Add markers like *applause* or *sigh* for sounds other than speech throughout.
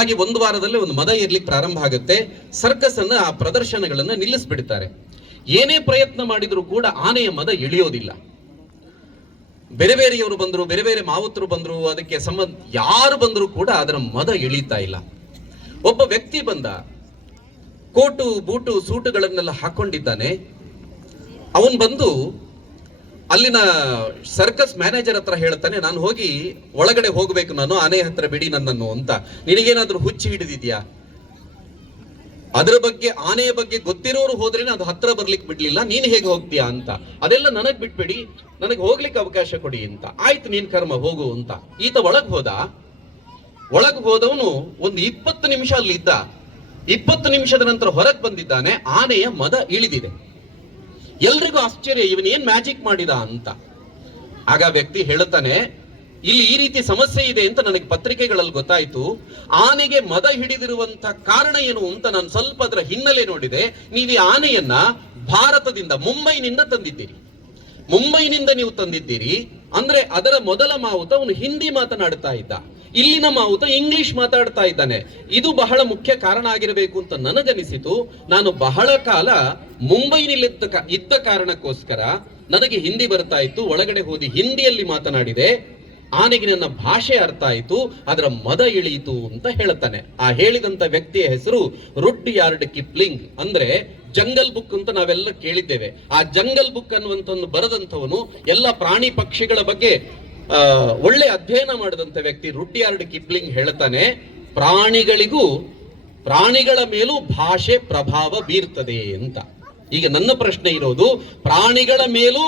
ಹಾಗೆ ಒಂದು ವಾರದಲ್ಲಿ ಒಂದು ಮದ ಇರ್ಲಿಕ್ಕೆ ಪ್ರಾರಂಭ ಆಗುತ್ತೆ. ಸರ್ಕಸ್ ಅನ್ನ ಆ ಪ್ರದರ್ಶನಗಳನ್ನ ನಿಲ್ಲಿಸ್ಬಿಡ್ತಾರೆ. ಏನೇ ಪ್ರಯತ್ನ ಮಾಡಿದರೂ ಕೂಡ ಆನೆಯ ಮದ ಇಳಿಯೋದಿಲ್ಲ ಬೇರೆ ಬೇರೆಯವರು ಬಂದ್ರು, ಬೇರೆ ಬೇರೆ ಮಾವುತರು ಬಂದ್ರು, ಅದಕ್ಕೆ ಸಂಬಂಧ ಯಾರು ಬಂದರೂ ಕೂಡ ಅದರ ಮದ ಇಳೀತಾ ಇಲ್ಲ. ಒಬ್ಬ ವ್ಯಕ್ತಿ ಬಂದ, ಕೋಟು, ಬೂಟು, ಸೂಟುಗಳನ್ನೆಲ್ಲ ಹಾಕೊಂಡಿದ್ದಾನೆ. ಅವನು ಬಂದು ಅಲ್ಲಿನ ಸರ್ಕಸ್ ಮ್ಯಾನೇಜರ್ ಹತ್ರ ಹೇಳ್ತಾನೆ ನಾನು ಹೋಗಿ ಒಳಗಡೆ ಹೋಗ್ಬೇಕು ನಾನು, ಆನೆ ಹತ್ರ ಬಿಡಿ ನನ್ನನ್ನು ಅಂತ. ನಿನಗೇನಾದ್ರೂ ಹುಚ್ಚಿ ಹಿಡಿದಿದ್ಯಾ? ಅದರ ಬಗ್ಗೆ, ಆನೆಯ ಬಗ್ಗೆ ಗೊತ್ತಿರೋರು ಹೋದ್ರೇನೆ ಅದು ಹತ್ರ ಬರ್ಲಿಕ್ಕೆ ಬಿಡ್ಲಿಲ್ಲ, ನೀನ್ ಹೇಗೆ ಹೋಗ್ತೀಯಾ ಅಂತ. ಅದೆಲ್ಲ ನನಗ್ ಬಿಟ್ಬಿಡಿ, ನನಗೆ ಹೋಗ್ಲಿಕ್ಕೆ ಅವಕಾಶ ಕೊಡಿ ಅಂತ. ಆಯ್ತು, ನೀನ್ ಕರ್ಮ, ಹೋಗು ಅಂತ. ಈತ ಒಳಗ್ ಹೋದ. ಒಳಗ್ ಹೋದವನು ಒಂದು ಇಪ್ಪತ್ತು ನಿಮಿಷ ಅಲ್ಲಿ ಇದ್ದ ಇಪ್ಪತ್ತು ನಿಮಿಷದ ನಂತರ ಹೊರಗೆ ಬಂದಿದ್ದಾನೆ, ಆನೆಯ ಮದ ಇಳಿದಿದೆ. ಎಲ್ರಿಗೂ ಆಶ್ಚರ್ಯ, ಇವನ್ ಏನ್ ಮ್ಯಾಜಿಕ್ ಮಾಡಿದ? ಅಂತ. ಆಗ ವ್ಯಕ್ತಿ ಹೇಳುತ್ತಾನೆ, ಇಲ್ಲಿ ಈ ರೀತಿ ಸಮಸ್ಯೆ ಇದೆ ಅಂತ ನನಗೆ ಪತ್ರಿಕೆಗಳಲ್ಲಿ ಗೊತ್ತಾಯ್ತು. ಆನೆಗೆ ಮದ ಹಿಡಿದಿರುವಂತ ಕಾರಣ ಏನು ಅಂತ ನಾನು ಸ್ವಲ್ಪ ಅದರ ಹಿನ್ನೆಲೆ ನೋಡಿದೆ. ನೀವು ಈ ಆನೆಯನ್ನ ಭಾರತದಿಂದ ಮುಂಬೈನಿಂದ ತಂದಿದ್ದೀರಿ. ಮುಂಬೈನಿಂದ ನೀವು ತಂದಿದ್ದೀರಿ. ಅಂದ್ರೆ ಅದರ ಮೊದಲ ಮಾವುತ ಅವನು ಹಿಂದಿ ಮಾತನಾಡ್ತಾ ಇದ್ದ. ಇಲ್ಲಿನ ಮಾವುತ ಇಂಗ್ಲಿಷ್ ಮಾತಾಡ್ತಾ ಇದ್ದಾನೆ. ಇದು ಬಹಳ ಮುಖ್ಯ ಕಾರಣ ಆಗಿರಬೇಕು ಅಂತ ನನಗನಿಸಿತು. ನಾನು ಬಹಳ ಕಾಲ ಮುಂಬೈನಲ್ಲಿದ್ದ ಇದ್ದ ಕಾರಣಕ್ಕೋಸ್ಕರ ನನಗೆ ಹಿಂದಿ ಬರ್ತಾ ಇತ್ತು, ಒಳಗಡೆ ಹೋದಿ ಹಿಂದಿಯಲ್ಲಿ ಮಾತನಾಡಿದೆ. ಆನೆಗೆ ನನ್ನ ಭಾಷೆ ಅರ್ಥ ಆಯಿತು, ಅದರ ಮದ ಇಳಿಯಿತು ಅಂತ ಹೇಳ್ತಾನೆ. ಆ ಹೇಳಿದಂತ ವ್ಯಕ್ತಿಯ ಹೆಸರು ರುಡ್ ಯಾರ್ಡ್ ಕಿಪ್ಲಿಂಗ್ ಅಂದ್ರೆ ಜಂಗಲ್ ಬುಕ್ ಅಂತ ನಾವೆಲ್ಲ ಕೇಳಿದ್ದೇವೆ. ಆ ಜಂಗಲ್ ಬುಕ್ ಅನ್ನುವಂಥ ಬರೆದಂಥವನು ಎಲ್ಲ ಪ್ರಾಣಿ ಪಕ್ಷಿಗಳ ಬಗ್ಗೆ ಒಳ್ಳೆ ಅಧ್ಯಯನ ಮಾಡಿದಂಥ ವ್ಯಕ್ತಿ ರುಡ್ಯಾರ್ಡ್ ಕಿಪ್ಲಿಂಗ್ ಹೇಳ್ತಾನೆ, ಪ್ರಾಣಿಗಳಿಗೂ ಪ್ರಾಣಿಗಳ ಮೇಲೂ ಭಾಷೆ ಪ್ರಭಾವ ಬೀರ್ತದೆ ಅಂತ. ಈಗ ನನ್ನ ಪ್ರಶ್ನೆ ಇರೋದು, ಪ್ರಾಣಿಗಳ ಮೇಲೂ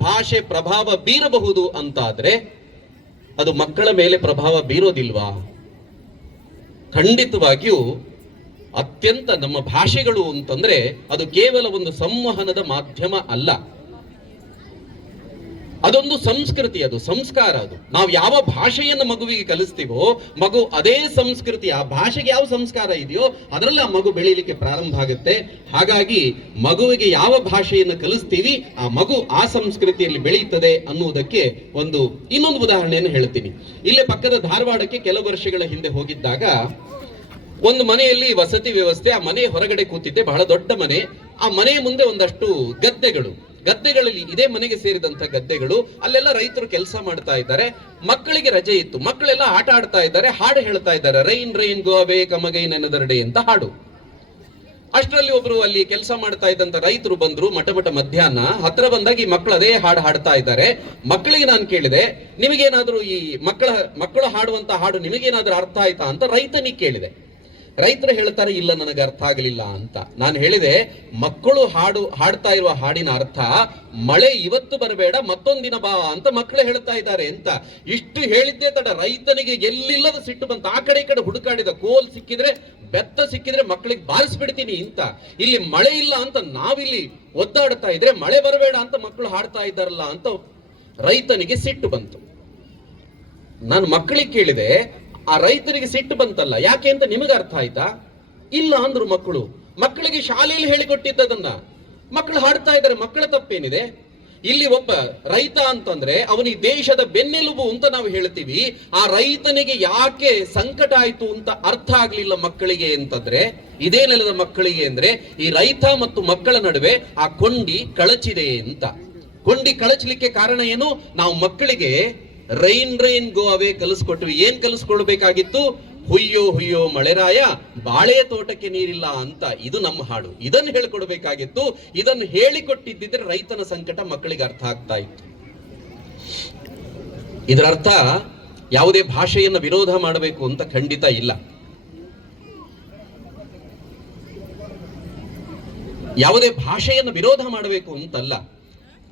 ಭಾಷೆ ಪ್ರಭಾವ ಬೀರಬಹುದು ಅಂತಾದ್ರೆ ಅದು ಮಕ್ಕಳ ಮೇಲೆ ಪ್ರಭಾವ ಬೀರೋದಿಲ್ವಾ? ಖಂಡಿತವಾಗಿಯೂ ಅತ್ಯಂತ ನಮ್ಮ ಭಾಷೆಗಳು ಅಂತಂದ್ರೆ ಅದು ಕೇವಲ ಒಂದು ಸಂವಹನದ ಮಾಧ್ಯಮ ಅಲ್ಲ. ಅದೊಂದು ಸಂಸ್ಕೃತಿ ಅದು, ಸಂಸ್ಕಾರ ಅದು. ನಾವು ಯಾವ ಭಾಷೆಯನ್ನು ಮಗುವಿಗೆ ಕಲಿಸ್ತೀವೋ, ಮಗು ಅದೇ ಸಂಸ್ಕೃತಿ, ಆ ಭಾಷೆಗೆ ಯಾವ ಸಂಸ್ಕಾರ ಇದೆಯೋ, ಅದರಲ್ಲಿ ಆ ಮಗು ಬೆಳೀಲಿಕ್ಕೆ ಪ್ರಾರಂಭ ಆಗುತ್ತೆ. ಹಾಗಾಗಿ ಮಗುವಿಗೆ ಯಾವ ಭಾಷೆಯನ್ನು ಕಲಿಸ್ತೀವಿ, ಆ ಮಗು ಆ ಸಂಸ್ಕೃತಿಯಲ್ಲಿ ಬೆಳೆಯುತ್ತದೆ ಅನ್ನುವುದಕ್ಕೆ ಒಂದು ಇನ್ನೊಂದು ಉದಾಹರಣೆಯನ್ನು ಹೇಳ್ತೀನಿ. ಇಲ್ಲೇ ಪಕ್ಕದ ಧಾರವಾಡಕ್ಕೆ ಕೆಲವು ವರ್ಷಗಳ ಹಿಂದೆ ಹೋಗಿದ್ದಾಗ, ಒಂದು ಮನೆಯಲ್ಲಿ ವಸತಿ ವ್ಯವಸ್ಥೆ, ಆ ಮನೆ ಹೊರಗಡೆ ಕೂತಿದ್ದೆ, ಬಹಳ ದೊಡ್ಡ ಮನೆ. ಆ ಮನೆಯ ಮುಂದೆ ಒಂದಷ್ಟು ಗದ್ದೆಗಳು. ಗದ್ದೆಗಳಲ್ಲಿ ಇದೇ ಮನೆಗೆ ಸೇರಿದಂತ ಗದ್ದೆಗಳು, ಅಲ್ಲೆಲ್ಲ ರೈತರು ಕೆಲಸ ಮಾಡ್ತಾ ಇದ್ದಾರೆ, ಮಕ್ಕಳಿಗೆ ರಜೆ ಇತ್ತು, ಮಕ್ಕಳೆಲ್ಲ ಆಟ ಆಡ್ತಾ ಇದ್ದಾರೆ, ಹಾಡು ಹೇಳ್ತಾ ಇದ್ದಾರೆ, ರೈನ್ ರೈನ್ ಗೋ ಗೋವೆ, ಕಮಗೈ ನೆನದರಡೆ ಅಂತ ಹಾಡು. ಅಷ್ಟರಲ್ಲಿ ಒಬ್ರು ಅಲ್ಲಿ ಕೆಲಸ ಮಾಡ್ತಾ ಇದ್ದಂತ ರೈತರು ಬಂದ್ರು ಮಟ ಮಟ ಮಧ್ಯಾಹ್ನ, ಹತ್ರ ಬಂದಾಗ ಈ ಮಕ್ಕಳು ಅದೇ ಹಾಡು ಹಾಡ್ತಾ ಇದ್ದಾರೆ. ಮಕ್ಕಳಿಗೆ ನಾನು ಕೇಳಿದೆ, ನಿಮಗೇನಾದ್ರೂ ಈ ಮಕ್ಕಳ, ಮಕ್ಕಳು ಹಾಡುವಂತ ಹಾಡು ನಿಮಗೇನಾದ್ರೂ ಅರ್ಥ ಆಯ್ತಾ? ಅಂತ ರೈತನಿಗೆ ಕೇಳಿದೆ. ರೈತರು ಹೇಳ್ತಾರೆ, ಇಲ್ಲ, ನನಗೆ ಅರ್ಥ ಆಗಲಿಲ್ಲ ಅಂತ. ನಾನು ಹೇಳಿದೆ, ಮಕ್ಕಳು ಹಾಡು, ಹಾಡ್ತಾ ಇರುವ ಹಾಡಿನ ಅರ್ಥ, ಮಳೆ ಇವತ್ತು ಬರಬೇಡ ಮತ್ತೊಂದಿನ ಬಾ ಅಂತ ಮಕ್ಕಳು ಹೇಳ್ತಾ ಇದ್ದಾರೆ ಅಂತ. ಇಷ್ಟು ಹೇಳಿದ್ದೇ ತಡ, ರೈತನಿಗೆ ಎಲ್ಲಿಲ್ಲದ ಸಿಟ್ಟು ಬಂತ. ಆ ಕಡೆ ಈ ಕಡೆ ಹುಡುಕಾಡಿದ, ಕೋಲ್ ಸಿಕ್ಕಿದ್ರೆ, ಬೆತ್ತ ಸಿಕ್ಕಿದ್ರೆ ಮಕ್ಕಳಿಗೆ ಬಾರಿಸ್ಬಿಡ್ತೀನಿ ಅಂತ. ಇಲ್ಲಿ ಮಳೆ ಇಲ್ಲ ಅಂತ ನಾವಿಲ್ಲಿ ಒದ್ದಾಡ್ತಾ ಇದ್ರೆ, ಮಳೆ ಬರಬೇಡ ಅಂತ ಮಕ್ಕಳು ಹಾಡ್ತಾ ಇದ್ದಾರಲ್ಲ ಅಂತ ರೈತನಿಗೆ ಸಿಟ್ಟು ಬಂತು. ನಾನು ಮಕ್ಕಳಿಗೆ ಕೇಳಿದೆ ಆ ರೈತರಿಗೆ ಸಿಟ್ಟು ಬಂತಲ್ಲ, ಯಾಕೆ ಅಂತ ನಿಮಗೆ ಅರ್ಥ ಆಯ್ತಾ? ಇಲ್ಲ ಅಂದ್ರು ಮಕ್ಕಳು, ಮಕ್ಕಳಿಗೆ ಶಾಲೆಯಲ್ಲಿ ಹೇಳಿಕೊಟ್ಟಿದ್ದದನ್ನ. ಮಕ್ಕಳು ಹಾಡ್ತಾ ಇದ್ದಾರೆ, ಮಕ್ಕಳ ತಪ್ಪೇನಿದೆ? ಇಲ್ಲಿ ಒಬ್ಬ ರೈತ ಅಂತಂದ್ರೆ, ಅವನಿಗೆ ದೇಶದ ಬೆನ್ನೆಲುಬು ಅಂತ ನಾವು ಹೇಳ್ತೀವಿ. ಆ ರೈತನಿಗೆ ಯಾಕೆ ಸಂಕಟ ಆಯ್ತು ಅಂತ ಅರ್ಥ ಆಗ್ಲಿಲ್ಲ ಮಕ್ಕಳಿಗೆ ಅಂತಂದ್ರೆ, ಇದೇ ನೆಲದ ಮಕ್ಕಳಿಗೆ ಅಂದ್ರೆ, ಈ ರೈತ ಮತ್ತು ಮಕ್ಕಳ ನಡುವೆ ಆ ಕೊಂಡಿ ಕಳಚಿದೆ ಅಂತ. ಕೊಂಡಿ ಕಳಚಲಿಕ್ಕೆ ಕಾರಣ ಏನು? ನಾವು ಮಕ್ಕಳಿಗೆ ರೈನ್ ರೈನ್ ಗೋ ಅವೇ ಕಲಿಸ್ಕೊಟ್ವಿ. ಏನ್ ಕಲಿಸ್ಕೊಳ್ಬೇಕಾಗಿತ್ತು? ಹುಯ್ಯೋ ಹುಯ್ಯೋ ಮಳೆರಾಯ, ಬಾಳೆ ತೋಟಕ್ಕೆ ನೀರಿಲ್ಲ ಅಂತ ಇದು ನಮ್ಮ ಹಾಡು. ಇದನ್ನು ಹೇಳ್ಕೊಡ್ಬೇಕಾಗಿತ್ತು. ಇದನ್ನು ಹೇಳಿಕೊಟ್ಟಿದ್ದಿದ್ರೆ ರೈತನ ಸಂಕಟ ಮಕ್ಕಳಿಗೆ ಅರ್ಥ ಆಗ್ತಾ ಇತ್ತು. ಇದರ ಅರ್ಥ ಯಾವುದೇ ಭಾಷೆಯನ್ನು ವಿರೋಧ ಮಾಡಬೇಕು ಅಂತ ಖಂಡಿತ ಇಲ್ಲ. ಯಾವುದೇ ಭಾಷೆಯನ್ನು ವಿರೋಧ ಮಾಡಬೇಕು ಅಂತಲ್ಲ.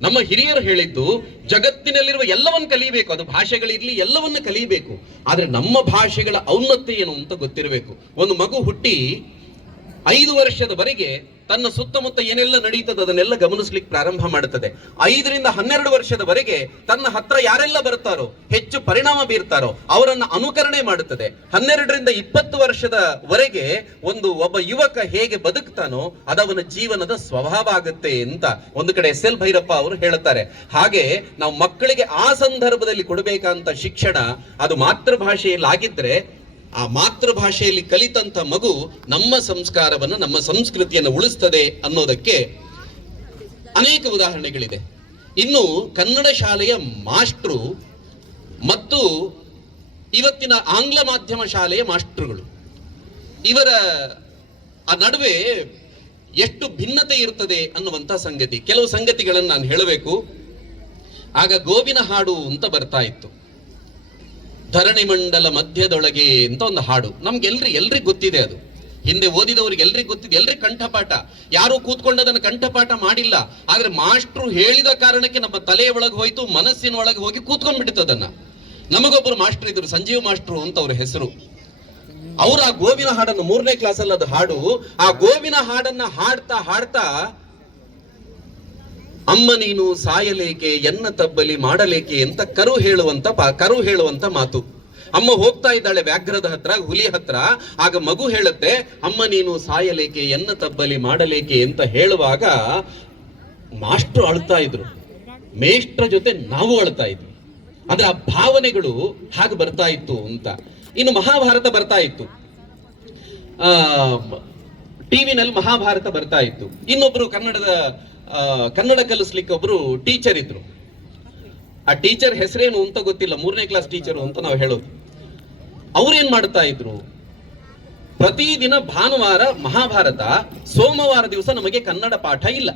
ನಮ್ಮ ಹಿರಿಯರು ಹೇಳಿದ್ದು, ಜಗತ್ತಿನಲ್ಲಿರುವ ಎಲ್ಲವನ್ನು ಕಲಿಬೇಕು, ಅದು ಭಾಷೆಗಳಿರ್ಲಿ ಎಲ್ಲವನ್ನು ಕಲಿಬೇಕು. ಆದ್ರೆ ನಮ್ಮ ಭಾಷೆಗಳ ಔನ್ನತ್ಯ ಏನು ಅಂತ ಗೊತ್ತಿರಬೇಕು. ಒಂದು ಮಗು ಹುಟ್ಟಿ ಐದು ವರ್ಷದವರೆಗೆ ತನ್ನ ಸುತ್ತಮುತ್ತ ಏನೆಲ್ಲ ನಡೀತದೆ ಅದನ್ನೆಲ್ಲ ಗಮನಿಸ್ಲಿಕ್ಕೆ ಪ್ರಾರಂಭ ಮಾಡುತ್ತದೆ. ಐದರಿಂದ ಹನ್ನೆರಡು ವರ್ಷದವರೆಗೆ ತನ್ನ ಹತ್ರ ಯಾರೆಲ್ಲ ಬರ್ತಾರೋ, ಹೆಚ್ಚು ಪರಿಣಾಮ ಬೀರ್ತಾರೋ, ಅವರನ್ನ ಅನುಕರಣೆ ಮಾಡುತ್ತದೆ. ಹನ್ನೆರಡರಿಂದ ಇಪ್ಪತ್ತು ವರ್ಷದವರೆಗೆ ಒಂದು ಒಬ್ಬ ಯುವಕ ಹೇಗೆ ಬದುಕ್ತಾನೋ ಅದವನ ಜೀವನದ ಸ್ವಭಾವ ಆಗುತ್ತೆ ಅಂತ ಒಂದು ಕಡೆ ಎಸ್ ಎಲ್ ಭೈರಪ್ಪ ಅವರು ಹೇಳುತ್ತಾರೆ. ಹಾಗೆ ನಾವು ಮಕ್ಕಳಿಗೆ ಆ ಸಂದರ್ಭದಲ್ಲಿ ಕೊಡಬೇಕಂತ ಶಿಕ್ಷಣ, ಅದು ಮಾತೃಭಾಷೆಯಲ್ಲಿ ಆಗಿದ್ರೆ ಆ ಮಾತೃಭಾಷೆಯಲ್ಲಿ ಕಲಿತಂತ ಮಗು ನಮ್ಮ ಸಂಸ್ಕಾರವನ್ನು, ನಮ್ಮ ಸಂಸ್ಕೃತಿಯನ್ನು ಉಳಿಸ್ತದೆ ಅನ್ನೋದಕ್ಕೆ ಅನೇಕ ಉದಾಹರಣೆಗಳಿದೆ. ಇನ್ನು ಕನ್ನಡ ಶಾಲೆಯ ಮಾಸ್ಟ್ರು ಮತ್ತು ಇವತ್ತಿನ ಆಂಗ್ಲ ಮಾಧ್ಯಮ ಶಾಲೆಯ ಮಾಸ್ಟ್ರುಗಳು ಇವರ ಆ ನಡುವೆ ಎಷ್ಟು ಭಿನ್ನತೆ ಇರ್ತದೆ ಅನ್ನುವಂಥ ಸಂಗತಿ. ಕೆಲವು ಸಂಗತಿಗಳನ್ನು ನಾನು ಹೇಳಬೇಕು. ಆಗ ಗೋವಿನ ಹಾಡು ಅಂತ ಬರ್ತಾ ಇತ್ತು. ಧರಣಿ ಮಂಡಲ ಮಧ್ಯದೊಳಗೆ ಅಂತ ಒಂದು ಹಾಡು. ನಮ್ಗೆಲ್ರಿ, ಎಲ್ರಿಗೂ ಗೊತ್ತಿದೆ ಅದು. ಹಿಂದೆ ಓದಿದವ್ರಿಗೆ ಎಲ್ರಿಗೂ ಗೊತ್ತಿದೆ. ಎಲ್ರಿಗೂ ಕಂಠಪಾಠ. ಯಾರು ಕೂತ್ಕೊಂಡು ಅದನ್ನು ಕಂಠಪಾಠ ಮಾಡಿಲ್ಲ. ಆದ್ರೆ ಮಾಸ್ಟ್ರು ಹೇಳಿದ ಕಾರಣಕ್ಕೆ ನಮ್ಮ ತಲೆಯ ಒಳಗೆ ಹೋಯ್ತು, ಮನಸ್ಸಿನ ಒಳಗೆ ಹೋಗಿ ಅದನ್ನ. ನಮಗೊಬ್ಬರು ಮಾಸ್ಟರ್ ಇದ್ರು, ಸಂಜೀವ್ ಮಾಸ್ಟ್ರು ಅಂತ ಅವ್ರ ಹೆಸರು. ಅವ್ರು ಆ ಗೋವಿನ ಹಾಡನ್ನು ಮೂರನೇ ಕ್ಲಾಸಲ್ಲಿ ಅದು ಹಾಡು. ಆ ಗೋವಿನ ಹಾಡನ್ನ ಹಾಡ್ತಾ ಹಾಡ್ತಾ ಅಮ್ಮ ನೀನು ಸಾಯಲೇಕೆ, ಎನ್ನ ತಬ್ಬಲಿ ಮಾಡಲೇಕೆ ಅಂತ ಕರು ಹೇಳುವಂತ ಕರು ಹೇಳುವಂತ ಮಾತು. ಅಮ್ಮ ಹೋಗ್ತಾ ಇದ್ದಾಳೆ ವ್ಯಾಘ್ರದ ಹತ್ರ, ಹುಲಿ ಹತ್ರ. ಆಗ ಮಗು ಹೇಳುತ್ತೆ, ಅಮ್ಮ ನೀನು ಸಾಯಲೇಕೆ, ಎನ್ನ ತಬ್ಬಲಿ ಮಾಡಲೇಕೆ ಅಂತ ಹೇಳುವಾಗ ಮಾಸ್ಟ್ರು ಅಳ್ತಾ ಇದ್ರು. ಮೇಷ್ಟ್ರ ಜೊತೆ ನಾವು ಅಳ್ತಾ ಇದ್ವಿ. ಅಂದ್ರೆ ಆ ಭಾವನೆಗಳು ಹಾಗೆ ಬರ್ತಾ ಇತ್ತು ಅಂತ. ಇನ್ನು ಮಹಾಭಾರತ ಬರ್ತಾ ಇತ್ತು. ಆ, ಟಿವಿನಲ್ಲಿ ಮಹಾಭಾರತ ಬರ್ತಾ ಇತ್ತು. ಇನ್ನೊಬ್ರು ಕನ್ನಡದ ಕನ್ನಡ ಕಲಿಸ್ಲಿಕ್ಕೆ ಒಬ್ರು ಟೀಚರ್ ಇದ್ರು. ಆ ಟೀಚರ್ ಹೆಸರೇನು ಅಂತ ಗೊತ್ತಿಲ್ಲ, ಮೂರನೇ ಕ್ಲಾಸ್ ಟೀಚರು ಅಂತ ನಾವು ಹೇಳೋದು. ಅವ್ರೇನ್ ಮಾಡ್ತಾ ಇದ್ರು? ಪ್ರತಿದಿನ ಭಾನುವಾರ ಮಹಾಭಾರತ, ಸೋಮವಾರ ದಿವಸ ನಮಗೆ ಕನ್ನಡ ಪಾಠ ಇಲ್ಲ.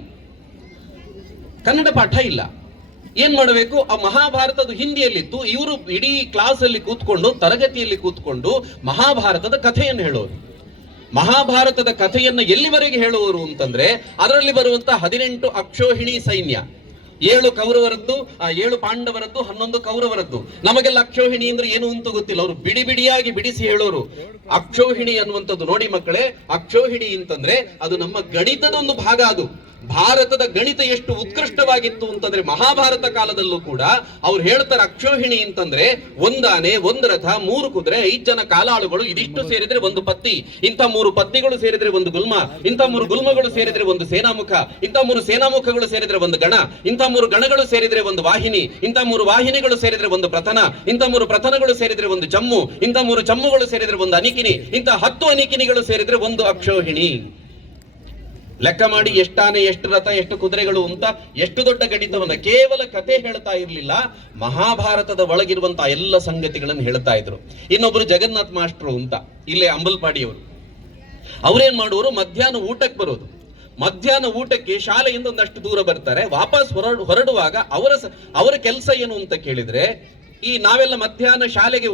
ಕನ್ನಡ ಪಾಠ ಇಲ್ಲ. ಏನ್ ಮಾಡಬೇಕು? ಆ ಮಹಾಭಾರತದ ಹಿಂದಿಯಲ್ಲಿತ್ತು, ಇವರು ಇಡೀ ಕ್ಲಾಸ್ ಅಲ್ಲಿ ಕೂತ್ಕೊಂಡು, ತರಗತಿಯಲ್ಲಿ ಕೂತ್ಕೊಂಡು ಮಹಾಭಾರತದ ಕಥೆಯನ್ನು ಹೇಳೋರು ಮಹಾಭಾರತದ ಕಥೆಯನ್ನು ಎಲ್ಲಿವರೆಗೆ ಹೇಳುವರು ಅಂತಂದ್ರೆ, ಅದರಲ್ಲಿ ಬರುವಂತಹ ಹದಿನೆಂಟು ಅಕ್ಷೋಹಿಣಿ ಸೈನ್ಯ. ಏಳು ಕೌರವರದ್ದು, ಆ, ಏಳು ಪಾಂಡವರದ್ದು, ಹನ್ನೊಂದು ಕೌರವರದ್ದು. ನಮಗೆಲ್ಲ ಅಕ್ಷೋಹಿಣಿ ಅಂದ್ರೆ ಏನು ಅಂತ ಗೊತ್ತಿಲ್ಲ. ಅವರು ಬಿಡಿ ಬಿಡಿಯಾಗಿ ಬಿಡಿಸಿ ಹೇಳೋರು. ಅಕ್ಷೋಹಿಣಿ ಅನ್ನುವಂಥದ್ದು ನೋಡಿ ಮಕ್ಕಳೇ, ಅಕ್ಷೋಹಿಣಿ ಅಂತಂದ್ರೆ ಅದು ನಮ್ಮ ಗಣಿತದ ಒಂದು ಭಾಗ ಅದು. ಭಾರತದ ಗಣಿತ ಎಷ್ಟು ಉತ್ಕೃಷ್ಟವಾಗಿತ್ತು ಅಂತಂದ್ರೆ ಮಹಾಭಾರತ ಕಾಲದಲ್ಲೂ ಕೂಡ ಅವ್ರು ಹೇಳ್ತಾರೆ ಅಕ್ಷೋಹಿಣಿ ಅಂತಂದ್ರೆ ಒಂದಾನೆ, ಒಂದ್ ರಥ, ಮೂರು ಕುದುರೆ, ಐದ್ ಜನ ಕಾಲಾಳುಗಳು, ಇದಿಷ್ಟು ಸೇರಿದ್ರೆ ಒಂದು ಪತ್ತಿ, ಇಂಥ ಮೂರು ಪತ್ತಿಗಳು ಸೇರಿದ್ರೆ ಒಂದು ಗುಲ್ಮ, ಇಂಥ ಮೂರು ಗುಲ್ಮಗಳು ಸೇರಿದ್ರೆ ಒಂದು ಸೇನಾಮುಖ, ಇಂಥ ಮೂರು ಸೇನಾಮುಖಗಳು ಸೇರಿದ್ರೆ ಒಂದು ಗಣ, ಇಂಥ ಮೂರು ಗಣಗಳು ಸೇರಿದ್ರೆ ಒಂದು ವಾಹಿನಿ, ಇಂಥ ಮೂರು ವಾಹಿನಿಗಳು ಸೇರಿದ್ರೆ ಒಂದು ಪ್ರಥನ, ಇಂಥ ಮೂರು ಪ್ರಥನಗಳು ಸೇರಿದ್ರೆ ಒಂದು ಜಮ್ಮು, ಇಂಥ ಮೂರು ಚಮ್ಮುಗಳು ಸೇರಿದ್ರೆ ಒಂದು ಅನಿಕಿನಿ, ಇಂಥ ಹತ್ತು ಅನಿಕಿನಿಗಳು ಸೇರಿದ್ರೆ ಒಂದು ಅಕ್ಷೋಹಿಣಿ. ಲೆಕ್ಕ ಮಾಡಿ ಎಷ್ಟಾನೆ ಎಷ್ಟು ರಥ, ಎಷ್ಟು ಕುದುರೆಗಳು ಅಂತ ಎಷ್ಟು ದೊಡ್ಡ ಗಣಿತವನ್ನ ಕೇವಲ ಕತೆ ಹೇಳ್ತಾ ಇರ್ಲಿಲ್ಲ, ಮಹಾಭಾರತದ ಒಳಗಿರುವಂತಹ ಎಲ್ಲ ಸಂಗತಿಗಳನ್ನು ಹೇಳ್ತಾ ಇದ್ರು. ಇನ್ನೊಬ್ರು ಜಗನ್ನಾಥ್ ಮಾಸ್ಟ್ರು ಅಂತ ಇಲ್ಲೇ ಅಂಬಲ್ಪಾಡಿಯವರು. ಅವ್ರೇನ್ ಮಾಡುವರು? ಮಧ್ಯಾಹ್ನ ಊಟಕ್ಕೆ ಬರೋದು. ಮಧ್ಯಾಹ್ನ ಊಟಕ್ಕೆ ಶಾಲೆಯಿಂದ ಒಂದಷ್ಟು ದೂರ ಬರ್ತಾರೆ, ವಾಪಸ್ ಹೊರಡು, ಹೊರಡುವಾಗ ಅವರ ಅವರ ಕೆಲಸ ಏನು ಅಂತ ಕೇಳಿದ್ರೆ ಈ ನಾವೆಲ್ಲ ಮಧ್ಯಾಹ್ನ ಶಾಲೆಗೆ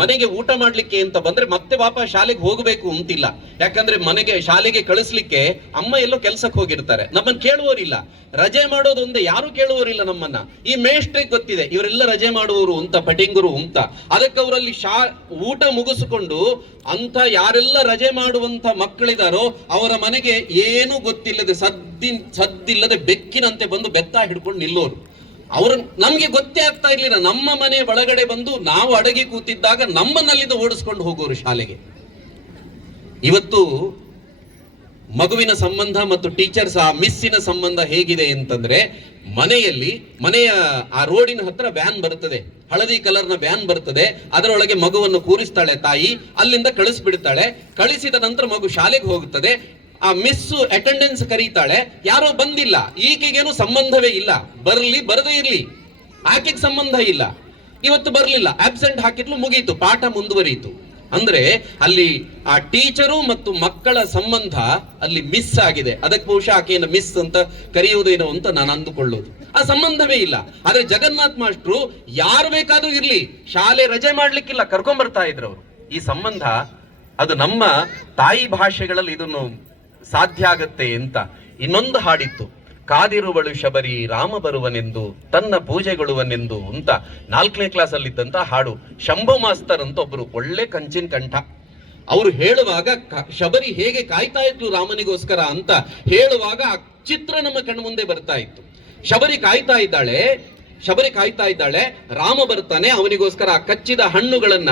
ಮನೆಗೆ ಊಟ ಮಾಡ್ಲಿಕ್ಕೆ ಅಂತ ಬಂದ್ರೆ ಮತ್ತೆ ಪಾಪ ಶಾಲೆಗೆ ಹೋಗಬೇಕು ಅಂತಿಲ್ಲ. ಯಾಕಂದ್ರೆ ಮನೆಗೆ, ಶಾಲೆಗೆ ಕಳಿಸ್ಲಿಕ್ಕೆ ಅಮ್ಮ ಎಲ್ಲೋ ಕೆಲ್ಸಕ್ಕೆ ಹೋಗಿರ್ತಾರೆ. ನಮ್ಮನ್ನ ಕೇಳುವವರಿಲ್ಲ ರಜೆ ಮಾಡೋದೊಂದೇ ಯಾರು ಕೇಳುವವರಿಲ್ಲ ನಮ್ಮನ್ನ. ಈ ಮೇಷ್ಟ್ರಿಗೆ ಗೊತ್ತಿದೆ, ಇವರೆಲ್ಲ ರಜೆ ಮಾಡುವವರು ಅಂತ, ಪಟಿಂಗರು ಅಂತ. ಅದಕ್ಕೆ ಅವರಲ್ಲಿ ಶಾ, ಊಟ ಮುಗಿಸಿಕೊಂಡು ಅಂತ ಯಾರೆಲ್ಲ ರಜೆ ಮಾಡುವಂತ ಮಕ್ಕಳಿದಾರೋ ಅವರ ಮನೆಗೆ ಏನು ಗೊತ್ತಿಲ್ಲದೆ, ಸದ್ದಿನ್, ಸದ್ದಿಲ್ಲದೆ ಬೆಕ್ಕಿನಂತೆ ಬಂದು ಬೆತ್ತ ಹಿಡ್ಕೊಂಡು ನಿಲ್ಲೋರು. ಅವರು ನಮ್ಗೆ ಗೊತ್ತೇ ಆಗ್ತಾ ಇರ್ಲಿಲ್ಲ. ನಮ್ಮ ಮನೆ ಒಳಗಡೆ ಬಂದು ನಾವು ಅಡಗಿ ಕೂತಿದ್ದಾಗ ನಮ್ಮನ್ನಲ್ಲಿಂದ ಓಡಿಸ್ಕೊಂಡು ಹೋಗೋರು ಶಾಲೆಗೆ. ಇವತ್ತು ಮಗುವಿನ ಸಂಬಂಧ ಮತ್ತು ಟೀಚರ್ಸ್ ಆ ಮಿಸ್ಸಿನ ಸಂಬಂಧ ಹೇಗಿದೆ ಅಂತಂದ್ರೆ, ಮನೆಯಲ್ಲಿ, ಮನೆಯ ಆ ರೋಡಿನ ಹತ್ರ ವ್ಯಾನ್ ಬರುತ್ತದೆ. ಹಳದಿ ಕಲರ್ನ ವ್ಯಾನ್ ಬರ್ತದೆ ಅದರೊಳಗೆ ಮಗುವನ್ನು ಕೂರಿಸ್ತಾಳೆ ತಾಯಿ. ಅಲ್ಲಿಂದ ಕಳಿಸ್ಬಿಡ್ತಾಳೆ. ಕಳಿಸಿದ ನಂತರ ಮಗು ಶಾಲೆಗೆ ಹೋಗುತ್ತದೆ. ಆ ಮಿಸ್ ಅಟೆಂಡೆನ್ಸ್ ಕರೀತಾಳೆ, ಯಾರೋ ಬಂದಿಲ್ಲ, ಈಕೆಗೇನು ಸಂಬಂಧವೇ ಇಲ್ಲ. ಬರ್ಲಿ, ಬರದೇ ಇರ್ಲಿ. ಆಕೆಗೆ ಸಂಬಂಧ ಇಲ್ಲ. ಇವತ್ತು ಬರಲಿಲ್ಲ. ಆಬ್ಸೆಂಟ್ ಹಾಕಿದ್ಲು ಮುಗೀತು, ಪಾಠ ಮುಂದುವರಿಯಿತು. ಅಂದ್ರೆ ಅಲ್ಲಿ ಆ ಟೀಚರು ಮತ್ತು ಮಕ್ಕಳ ಸಂಬಂಧ ಅಲ್ಲಿ ಮಿಸ್ ಆಗಿದೆ. ಅದಕ್ಕೆ ಬಹುಶಃ ಆಕೆಯನ್ನು ಮಿಸ್ ಅಂತ ಕರೆಯುವುದೇನೋ ಅಂತ ನಾನು ಅಂದುಕೊಳ್ಳೋದು. ಆ ಸಂಬಂಧವೇ ಇಲ್ಲ. ಆದ್ರೆ ಜಗನ್ನಾಥ್ ಮಾಸ್ಟ್ರು ಯಾರು ಬೇಕಾದ್ರೂ ಇರ್ಲಿ. ಶಾಲೆ ರಜೆ ಮಾಡ್ಲಿಕ್ಕಿಲ್ಲ ಕರ್ಕೊಂಡ್ ಬರ್ತಾ ಇದ್ರು ಅವರು. ಈ ಸಂಬಂಧ, ಅದು ನಮ್ಮ ತಾಯಿ ಭಾಷೆಗಳಲ್ಲಿ ಇದನ್ನು ಸಾಧ್ಯ ಆಗತ್ತೆ ಅಂತ ಇನ್ನೊಂದು ಹಾಡಿತ್ತು, ಕಾದಿರುವಳು ಶಬರಿ ರಾಮ ಬರುವನೆಂದು, ತನ್ನ ಪೂಜೆಗೊಳ್ಳುವನೆಂದು ಅಂತ ನಾಲ್ಕನೇ ಕ್ಲಾಸ್ ಅಲ್ಲಿದ್ದಂತ ಹಾಡು, ಶಂಭು ಮಾಸ್ತರ್ ಅಂತ ಒಬ್ರು ಒಳ್ಳೆ ಕಂಚಿನ ಕಂಠ. ಅವರು ಹೇಳುವಾಗ ಶಬರಿ ಹೇಗೆ ಕಾಯ್ತಾ ಇದ್ರು ರಾಮನಿಗೋಸ್ಕರ ಅಂತ ಹೇಳುವಾಗ ಆ ಚಿತ್ರ ನಮ್ಮ ಕಣ್ಮುಂದೆ ಬರ್ತಾ ಇತ್ತು. ಶಬರಿ ಕಾಯ್ತಾ ಇದ್ದಾಳೆ, ಶಬರಿ ಕಾಯ್ತಾ ಇದ್ದಾಳೆ, ರಾಮ ಬರ್ತಾನೆ, ಅವನಿಗೋಸ್ಕರ ಕಚ್ಚಿದ ಹಣ್ಣುಗಳನ್ನ,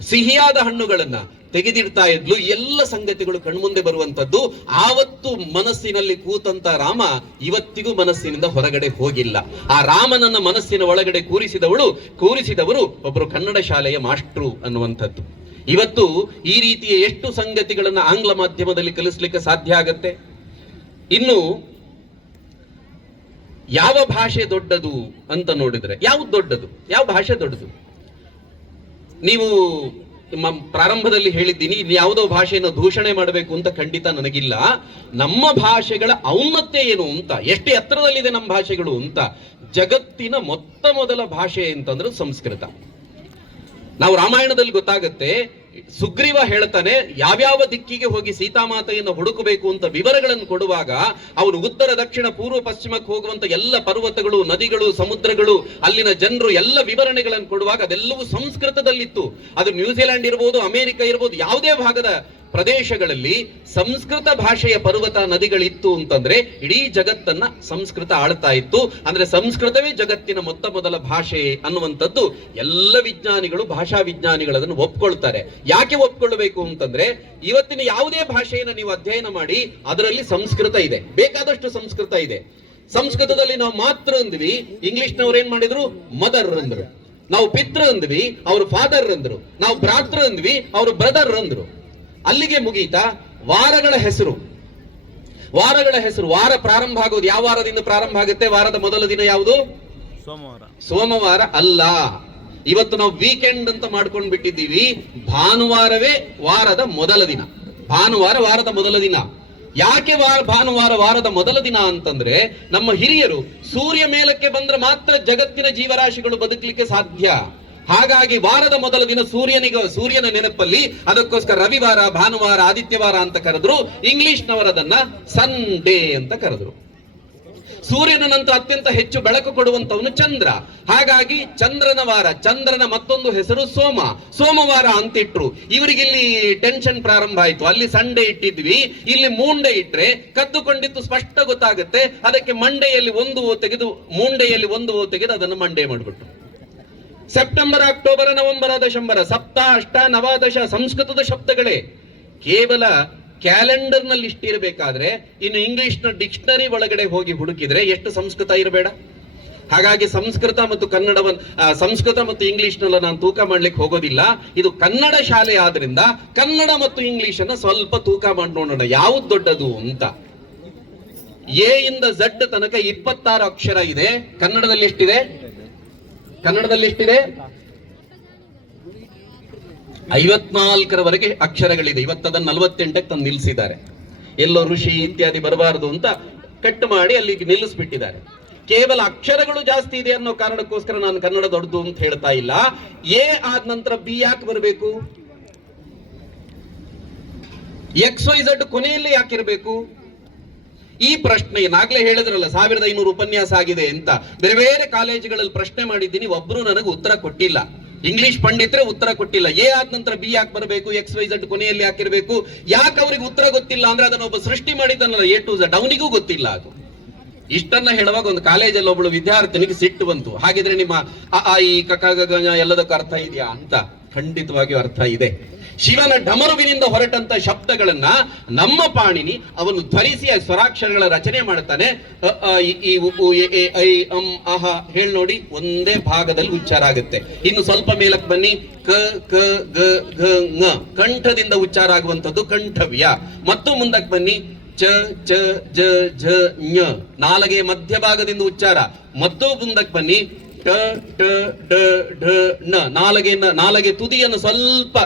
ಸಿಹಿಯಾದ ಹಣ್ಣುಗಳನ್ನ ತೆಗೆದಿಡ್ತಾ ಇದ್ಲು. ಎಲ್ಲ ಸಂಗತಿಗಳು ಕಣ್ಮುಂದೆ ಬರುವಂತದ್ದು ಆವತ್ತು ಮನಸ್ಸಿನಲ್ಲಿ ಕೂತಂತ ರಾಮ ಇವತ್ತಿಗೂ ಮನಸ್ಸಿನಿಂದ ಹೊರಗಡೆ ಹೋಗಿಲ್ಲ. ಆ ರಾಮನನ್ನ ಮನಸ್ಸಿನ ಒಳಗಡೆ ಕೂರಿಸಿದವಳು, ಕೂರಿಸಿದವರು ಒಬ್ಬರು ಕನ್ನಡ ಶಾಲೆಯ ಮಾಸ್ಟ್ರು ಅನ್ನುವಂಥದ್ದು. ಇವತ್ತು ಈ ರೀತಿಯ ಎಷ್ಟು ಸಂಗತಿಗಳನ್ನ ಆಂಗ್ಲ ಮಾಧ್ಯಮದಲ್ಲಿ ಕಲಿಸ್ಲಿಕ್ಕೆ ಸಾಧ್ಯ ಆಗತ್ತೆ? ಇನ್ನು ಯಾವ ಭಾಷೆ ದೊಡ್ಡದು ಅಂತ ನೋಡಿದ್ರೆ, ಯಾವ್ದು ದೊಡ್ಡದು? ಯಾವ ಭಾಷೆ ದೊಡ್ಡದು? ನೀವು ಪ್ರಾರಂಭದಲ್ಲಿ ಹೇಳಿದ್ದೀನಿ ಯಾವುದೋ ಭಾಷೆಯನ್ನು ದೂಷಣೆ ಮಾಡಬೇಕು ಅಂತ ಖಂಡಿತ ನನಗಿಲ್ಲ. ನಮ್ಮ ಭಾಷೆಗಳ ಔನ್ನತ್ಯ ಏನು ಅಂತ, ಎಷ್ಟು ಎತ್ತರದಲ್ಲಿದೆ ನಮ್ಮ ಭಾಷೆಗಳು ಅಂತ, ಜಗತ್ತಿನ ಮೊತ್ತ ಮೊದಲ ಭಾಷೆ ಅಂತಂದ್ರೆ ಸಂಸ್ಕೃತ. ನಾವು ರಾಮಾಯಣದಲ್ಲಿ ಗೊತ್ತಾಗುತ್ತೆ, ಸುಗ್ರೀವ ಹೇಳ್ತಾನೆ, ಯಾವ್ಯಾವ ದಿಕ್ಕಿಗೆ ಹೋಗಿ ಸೀತಾಮಾತೆಯನ್ನು ಹುಡುಕಬೇಕು ಅಂತ ವಿವರಗಳನ್ನು ಕೊಡುವಾಗ ಅವನು ಉತ್ತರ, ದಕ್ಷಿಣ, ಪೂರ್ವ, ಪಶ್ಚಿಮಕ್ಕೆ ಹೋಗುವಂತ ಎಲ್ಲ ಪರ್ವತಗಳು, ನದಿಗಳು, ಸಮುದ್ರಗಳು, ಅಲ್ಲಿನ ಜನರು ಎಲ್ಲ ವಿವರಣೆಗಳನ್ನು ಕೊಡುವಾಗ ಅದೆಲ್ಲವೂ ಸಂಸ್ಕೃತದಲ್ಲಿತ್ತು. ಅದು ನ್ಯೂಜಿಲೆಂಡ್ ಇರ್ಬೋದು, ಅಮೆರಿಕ ಇರ್ಬೋದು, ಯಾವುದೇ ಭಾಗದ ಪ್ರದೇಶಗಳಲ್ಲಿ ಸಂಸ್ಕೃತ ಭಾಷೆಯ ಪರ್ವತ ನದಿಗಳಿತ್ತು ಅಂತಂದ್ರೆ ಇಡೀ ಜಗತ್ತನ್ನ ಸಂಸ್ಕೃತ ಆಳ್ತಾ ಇತ್ತು. ಅಂದ್ರೆ ಸಂಸ್ಕೃತವೇ ಜಗತ್ತಿನ ಮೊತ್ತ ಮೊದಲ ಭಾಷೆ ಅನ್ನುವಂಥದ್ದು ಎಲ್ಲ ವಿಜ್ಞಾನಿಗಳು, ಭಾಷಾ ವಿಜ್ಞಾನಿಗಳು ಅದನ್ನು ಒಪ್ಕೊಳ್ತಾರೆ. ಯಾಕೆ ಒಪ್ಕೊಳ್ಬೇಕು ಅಂತಂದ್ರೆ ಇವತ್ತಿನ ಯಾವುದೇ ಭಾಷೆಯನ್ನು ನೀವು ಅಧ್ಯಯನ ಮಾಡಿ ಅದರಲ್ಲಿ ಸಂಸ್ಕೃತ ಇದೆ. ಬೇಕಾದಷ್ಟು ಸಂಸ್ಕೃತ ಇದೆ. ಸಂಸ್ಕೃತದಲ್ಲಿ ನಾವು ಮಾತೃ ಅಂದ್ವಿ, ಇಂಗ್ಲಿಷ್ನವ್ರು ಏನ್ ಮಾಡಿದ್ರು? ಮದರ್ ಅಂದ್ರು. ನಾವು ಪಿತೃ ಅಂದ್ವಿ, ಅವರು ಫಾದರ್ ಅಂದ್ರು. ನಾವು ಭ್ರಾತೃ ಅಂದ್ವಿ, ಅವರು ಬ್ರದರ್ ಅಂದ್ರು. ಅಲ್ಲಿಗೆ ಮುಗೀತಾ ವಾರಗಳ ಹೆಸರು. ವಾರಗಳ ಹೆಸರು. ವಾರ ಪ್ರಾರಂಭ ಆಗೋದು ಯಾವ ವಾರದಿಂದ ಪ್ರಾರಂಭ ಆಗುತ್ತೆ? ವಾರದ ಮೊದಲ ದಿನ ಯಾವುದು? ಸೋಮವಾರ. ಸೋಮವಾರ ಅಲ್ಲ. ಇವತ್ತು ನಾವು ವೀಕೆಂಡ್ ಅಂತ ಮಾಡ್ಕೊಂಡು ಬಿಟ್ಟಿದ್ದೀವಿ ಭಾನುವಾರವೇ ವಾರದ ಮೊದಲ ದಿನ. ಭಾನುವಾರ ವಾರದ ಮೊದಲ ದಿನ. ಯಾಕೆ ವಾರ ಭಾನುವಾರ ವಾರದ ಮೊದಲ ದಿನ ಅಂತಂದ್ರೆ ನಮ್ಮ ಹಿರಿಯರು ಸೂರ್ಯ ಮೇಲಕ್ಕೆ ಬಂದ್ರೆ ಮಾತ್ರ ಜಗತ್ತಿನ ಜೀವರಾಶಿಗಳು ಬದುಕಲಿಕ್ಕೆ ಸಾಧ್ಯ. ಹಾಗಾಗಿ ವಾರದ ಮೊದಲ ದಿನ ಸೂರ್ಯನಿಗೆ ಸೂರ್ಯನ ನೆನಪಲ್ಲಿ ಅದಕ್ಕೋಸ್ಕರ ರವಿವಾರ, ಭಾನುವಾರ, ಆದಿತ್ಯವಾರ ಅಂತ ಕರೆದ್ರು, ಇಂಗ್ಲಿಷ್ನವರದನ್ನ ಸಂಡೇ ಅಂತ ಕರೆದ್ರು. ಸೂರ್ಯನ ನಂತರ ಅತ್ಯಂತ ಹೆಚ್ಚು ಬೆಳಕು ಕೊಡುವಂತವನು ಚಂದ್ರ. ಹಾಗಾಗಿ ಚಂದ್ರನ ವಾರ, ಚಂದ್ರನ ಮತ್ತೊಂದು ಹೆಸರು ಸೋಮ. ಸೋಮವಾರ ಅಂತಿಟ್ರು. ಇವರಿಗೆ ಇಲ್ಲಿ ಟೆನ್ಷನ್ ಪ್ರಾರಂಭ ಆಯ್ತು. ಅಲ್ಲಿ ಸಂಡೇ ಇಟ್ಟಿದ್ವಿ. ಇಲ್ಲಿ ಮೂಂಡೆ ಇಟ್ರೆ ಕದ್ದುಕೊಂಡಿತ್ತು ಸ್ಪಷ್ಟ ಗೊತ್ತಾಗುತ್ತೆ. ಅದಕ್ಕೆ ಮಂಡೆಯಲ್ಲಿ ಒಂದು ಓ ತೆಗೆದು ಮೂಂಡೆಯಲ್ಲಿ ಒಂದು ಓ ತೆಗೆದು ಅದನ್ನು ಮಂಡೆ ಮಾಡಿಬಿಟ್ರು. ಸೆಪ್ಟೆಂಬರ್, ಅಕ್ಟೋಬರ್, ನವೆಂಬರ್ ದಶಂಬರ ಸಪ್ತ, ಅಷ್ಟ ನವಾದಶ ಸಂಸ್ಕೃತದ ಶಬ್ದಗಳೇ. ಕೇವಲ ಕ್ಯಾಲೆಂಡರ್ನಲ್ಲಿ ಇಷ್ಟಿರಬೇಕಾದ್ರೆ ಇನ್ನು ಇಂಗ್ಲಿಷ್ನ ಡಿಕ್ಷನರಿ ಒಳಗಡೆ ಹೋಗಿ ಹುಡುಕಿದ್ರೆ ಎಷ್ಟು ಸಂಸ್ಕೃತ ಇರಬೇಡ. ಹಾಗಾಗಿ ಸಂಸ್ಕೃತ ಮತ್ತು ಕನ್ನಡವನ್ನು ಸಂಸ್ಕೃತ ಮತ್ತು ಇಂಗ್ಲಿಷ್ ನೆಲ್ಲ ನಾನು ತೂಕ ಮಾಡ್ಲಿಕ್ಕೆ ಹೋಗೋದಿಲ್ಲ. ಇದು ಕನ್ನಡ ಶಾಲೆ ಆದ್ರಿಂದ ಕನ್ನಡ ಮತ್ತು ಇಂಗ್ಲಿಷ್ ಅನ್ನ ಸ್ವಲ್ಪ ತೂಕ ಮಾಡಿ ನೋಡೋಣ. ಯಾವ್ದು ದೊಡ್ಡದು ಅಂತ. ಎ ಇಂದ ಝಡ್ ತನಕ ಇಪ್ಪತ್ತಾರು ಅಕ್ಷರ ಇದೆ. ಕನ್ನಡದಲ್ಲಿ ಎಷ್ಟಿದೆ? ಕನ್ನಡದಲ್ಲಿ ಎಷ್ಟಿದೆ? ಐವತ್ನಾಲ್ಕರವರೆಗೆ ಅಕ್ಷರಗಳಿದೆ. ಇವತ್ತದ ನಲವತ್ತೆಂಟಕ್ಕೆ ತಂದು ನಿಲ್ಲಿಸಿದ್ದಾರೆ. ಎಲ್ಲೋ ಋಷಿ ಇತ್ಯಾದಿ ಬರಬಾರದು ಅಂತ ಕಟ್ ಮಾಡಿ ಅಲ್ಲಿ ನಿಲ್ಲಿಸ್ಬಿಟ್ಟಿದ್ದಾರೆ. ಕೇವಲ ಅಕ್ಷರಗಳು ಜಾಸ್ತಿ ಇದೆ ಅನ್ನೋ ಕಾರಣಕ್ಕೋಸ್ಕರ ನಾನು ಕನ್ನಡ ದೊಡ್ಡದು ಅಂತ ಹೇಳ್ತಾ ಇಲ್ಲ. ಎ ಆದ ನಂತರ ಬಿ ಯಾಕೆ ಬರಬೇಕು? ಎಕ್ಸ್ ವೈ ಝಡ್ ಕೊನೆಯಲ್ಲಿ ಯಾಕಿರ್ಬೇಕು? ಈ ಪ್ರಶ್ನೆ ನಾಗ್ಲೇ ಹೇಳಿದ್ರಲ್ಲ ಸಾವಿರದ ಐನೂರು ಉಪನ್ಯಾಸ ಆಗಿದೆ ಅಂತ. ಬೇರೆ ಬೇರೆ ಕಾಲೇಜುಗಳಲ್ಲಿ ಪ್ರಶ್ನೆ ಮಾಡಿದ್ದೀನಿ ಒಬ್ರು ನನಗೆ ಉತ್ತರ ಕೊಟ್ಟಿಲ್ಲ. ಇಂಗ್ಲಿಷ್ ಪಂಡಿತ್ರೆ ಉತ್ತರ ಕೊಟ್ಟಿಲ್ಲ. ಎ ಆದ ನಂತರ ಬಿ ಯಾಕೆ ಬರಬೇಕು ಎಕ್ಸ್ ವೈ ಝಡ್ ಕೊನೆಯಲ್ಲಿ ಹಾಕಿರ್ಬೇಕು? ಯಾಕೆ ಅವ್ರಿಗೆ ಉತ್ತರ ಗೊತ್ತಿಲ್ಲ ಅಂದ್ರೆ ಅದನ್ನ ಒಬ್ಬ ಸೃಷ್ಟಿ ಮಾಡಿದ್ದಾನಲ್ಲ ಎ ಟು ಝಡ್ ಅವನಿಗೂ ಗೊತ್ತಿಲ್ಲ ಅದು. ಇಷ್ಟನ್ನ ಹೇಳುವಾಗ ಒಂದು ಕಾಲೇಜಲ್ಲಿ ಒಬ್ಬಳು ವಿದ್ಯಾರ್ಥಿನಿಗೆ ಸಿಟ್ಟು ಬಂತು. ಹಾಗಿದ್ರೆ ನಿಮ್ಮ ಆ, ಈ ಕಕ್ಕ ಎಲ್ಲದಕ್ಕೂ ಅರ್ಥ ಇದೆಯಾ? ಅಂತ ಖಂಡಿತವಾಗಿಯೂ ಅರ್ಥ ಇದೆ. ಶಿವನ ಡಮರುವಿನಿಂದ ಹೊರಟಂತ ಶಬ್ದಗಳನ್ನ ನಮ್ಮ ಪಾಣಿನಿ ಅವನು ಧ್ವರಿಸಿ ಸ್ವರಾಕ್ಷರಗಳ ರಚನೆ ಮಾಡ್ತಾನೆ. ಈ, ಐ, ಅಂ, ಅಹ ಹೇಳಿ ನೋಡಿ ಒಂದೇ ಭಾಗದಲ್ಲಿ ಉಚ್ಚಾರ ಆಗುತ್ತೆ. ಇನ್ನು ಸ್ವಲ್ಪ ಮೇಲಕ್ಕೆ ಬನ್ನಿ. ಕ ಕ ಗ ಘ ಙ ಕಂಠದಿಂದ ಉಚ್ಚಾರ ಆಗುವಂಥದ್ದು ಕಂಠವ್ಯ. ಮತ್ತು ಮುಂದಕ್ಕೆ ಬನ್ನಿ. ಚ ಚ ಜ ಝ ಞ ನಾಲಗೆ ಮಧ್ಯಭಾಗದಿಂದ ಉಚ್ಚಾರ. ಮತ್ತು ಮುಂದಕ್ಕೆ ಬನ್ನಿ. ಟ ಟ ಡ ಢ ಣ ನಾಲಗೆಯನ್ನ ನಾಲಗೆ ತುದಿಯನ್ನು ಸ್ವಲ್ಪ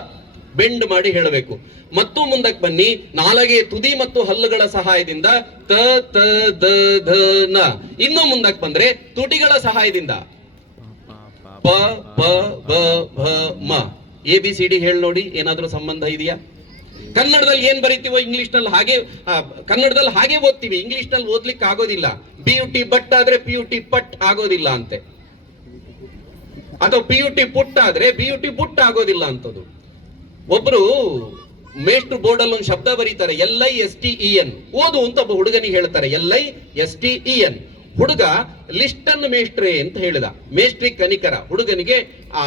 ಬೆಂಡ್ ಮಾಡಿ ಹೇಳಬೇಕು. ಮತ್ತು ಮುಂದಕ್ಕೆ ಬನ್ನಿ. ನಾಲಗೆ ತುದಿ ಮತ್ತು ಹಲ್ಲುಗಳ ಸಹಾಯದಿಂದ ತ ತ, ದ ಧ ನ. ಇನ್ನು ಮುಂದಕ್ಕೆ ಬಂದ್ರೆ ತುಟಿಗಳ ಸಹಾಯದಿಂದ. ಪ ಪ, ಬ, ಭ, ಮ. ಎ, ಬಿ, ಸಿ, ಡಿ ಹೇಳಿ ನೋಡಿ. ಏನಾದ್ರೂ ಸಂಬಂಧ ಇದೆಯಾ? ಕನ್ನಡದಲ್ಲಿ ಏನ್ ಬರೀತೀವೋ ಇಂಗ್ಲಿಷ್ನಲ್ಲಿ ಹಾಗೆ ಕನ್ನಡದಲ್ಲಿ ಹಾಗೆ ಓದ್ತೀವಿ. ಇಂಗ್ಲಿಷ್ನಲ್ಲಿ ಓದ್ಲಿಕ್ಕೆ ಆಗೋದಿಲ್ಲ. ಪಿ ಯು ಟಿ ಬಟ್ ಆದ್ರೆ ಪಿ ಯು ಟಿ ಪಟ್ ಆಗೋದಿಲ್ಲ ಅಂತೆ. ಅಥವಾ ಪಿ ಯು ಟಿ ಪುಟ್ ಆದ್ರೆ ಬಿ ಯು ಟಿ ಪುಟ್ ಆಗೋದಿಲ್ಲ ಅಂತದ್ದು ಒಬ್ರು ಮೇಷ್ಟ್ರು ಬೋರ್ಡ್ ಅಲ್ಲಿ ಒಂದು ಶಬ್ದ ಬರೀತಾರೆ, L I S T E N. ಓದು ಅಂತ ಒಬ್ಬ ಹುಡುಗನಿಗೆ ಹೇಳ್ತಾರೆ, L I S T E N. ಹುಡುಗ ಲಿಸ್ಟ್ ಅನ್ನು ಮೇಷ್ಟ್ರೆ ಅಂತ ಹೇಳಿದ. ಮೇಷ್ಟ್ರಿ ಕನಿಕರ. ಹುಡುಗನಿಗೆ ಆ,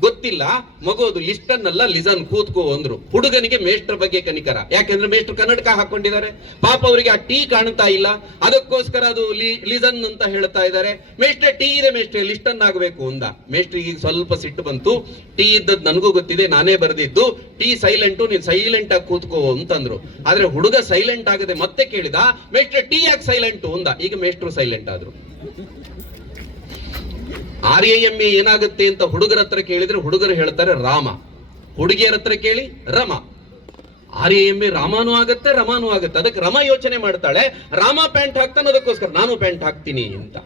ಗೊತ್ತಿಲ್ಲ. ಮಗು ಅದು ಲಿಸ್ಟ್ ಅನ್ನಲ್ಲ ಲಿಸನ್ ಕೂತ್ಕೋ ಅಂದ್ರು. ಹುಡುಗನಿಗೆ ಮೇಷ್ಟ್ರ ಬಗ್ಗೆ ಕನಿಕರ. ಯಾಕೆಂದ್ರೆ ಮೇಷ್ಟ್ರ ಕನ್ನಡಕ ಹಾಕೊಂಡಿದ್ದಾರೆ. ಪಾಪ ಅವರಿಗೆ ಆ ಟೀ ಕಾಣ್ತಾ ಇಲ್ಲ. ಅದಕ್ಕೋಸ್ಕರ ಅದು ಲಿಸನ್ ಅಂತ ಹೇಳ್ತಾ ಇದ್ದಾರೆ. ಮೇಷ್ಟ್ರ ಟೀ ಇದೆ ಮೇಷ್ಟ್ರೆ, ಲಿಸ್ಟನ್ ಆಗ್ಬೇಕು ಅಂದ. ಮೇಷ್ಟ್ರಿಗೆ ಸ್ವಲ್ಪ ಸಿಟ್ಟು ಬಂತು. ಟೀ ಇದ್ದದ್ ನನಗೂ ಗೊತ್ತಿದೆ, ನಾನೇ ಬರೆದಿದ್ದು. ಟೀ ಸೈಲೆಂಟು, ನೀನ್ ಸೈಲೆಂಟ್ ಆಗಿ ಕೂತ್ಕೋ ಅಂತಂದ್ರು. ಆದ್ರೆ ಹುಡುಗ ಸೈಲೆಂಟ್ ಆಗದೆ ಮತ್ತೆ ಕೇಳಿದ, ಮೇಷ್ಟ್ರ ಟೀ ಯಾಕೆ ಸೈಲೆಂಟು ಅಂದ. ಈಗ ಮೇಷ್ಟ್ರು ಸೈಲೆಂಟ್ ಆದ್ರು. ಆರ್ ಎ ಎಂ ಎ ಏನಾಗುತ್ತೆ ಅಂತ ಹುಡುಗರ ಹತ್ರ ಕೇಳಿದ್ರೆ ಹುಡುಗರು ಹೇಳ್ತಾರೆ ರಾಮ. ಹುಡುಗಿಯರ ಹತ್ರ ಕೇಳಿ Rama. R A M A ರಾಮನೂ ಆಗತ್ತೆ, ರಮಾನೂ ಆಗತ್ತೆ. ಅದಕ್ಕೆ ರಮ ಯೋಚನೆ ಮಾಡ್ತಾಳೆ. ರಾಮ ಪ್ಯಾಂಟ್ ಹಾಕ್ತಾನೆ, ಅದಕ್ಕೋಸ್ಕರ ನಾನು ಪ್ಯಾಂಟ್ ಹಾಕ್ತೀನಿ ಅಂತ.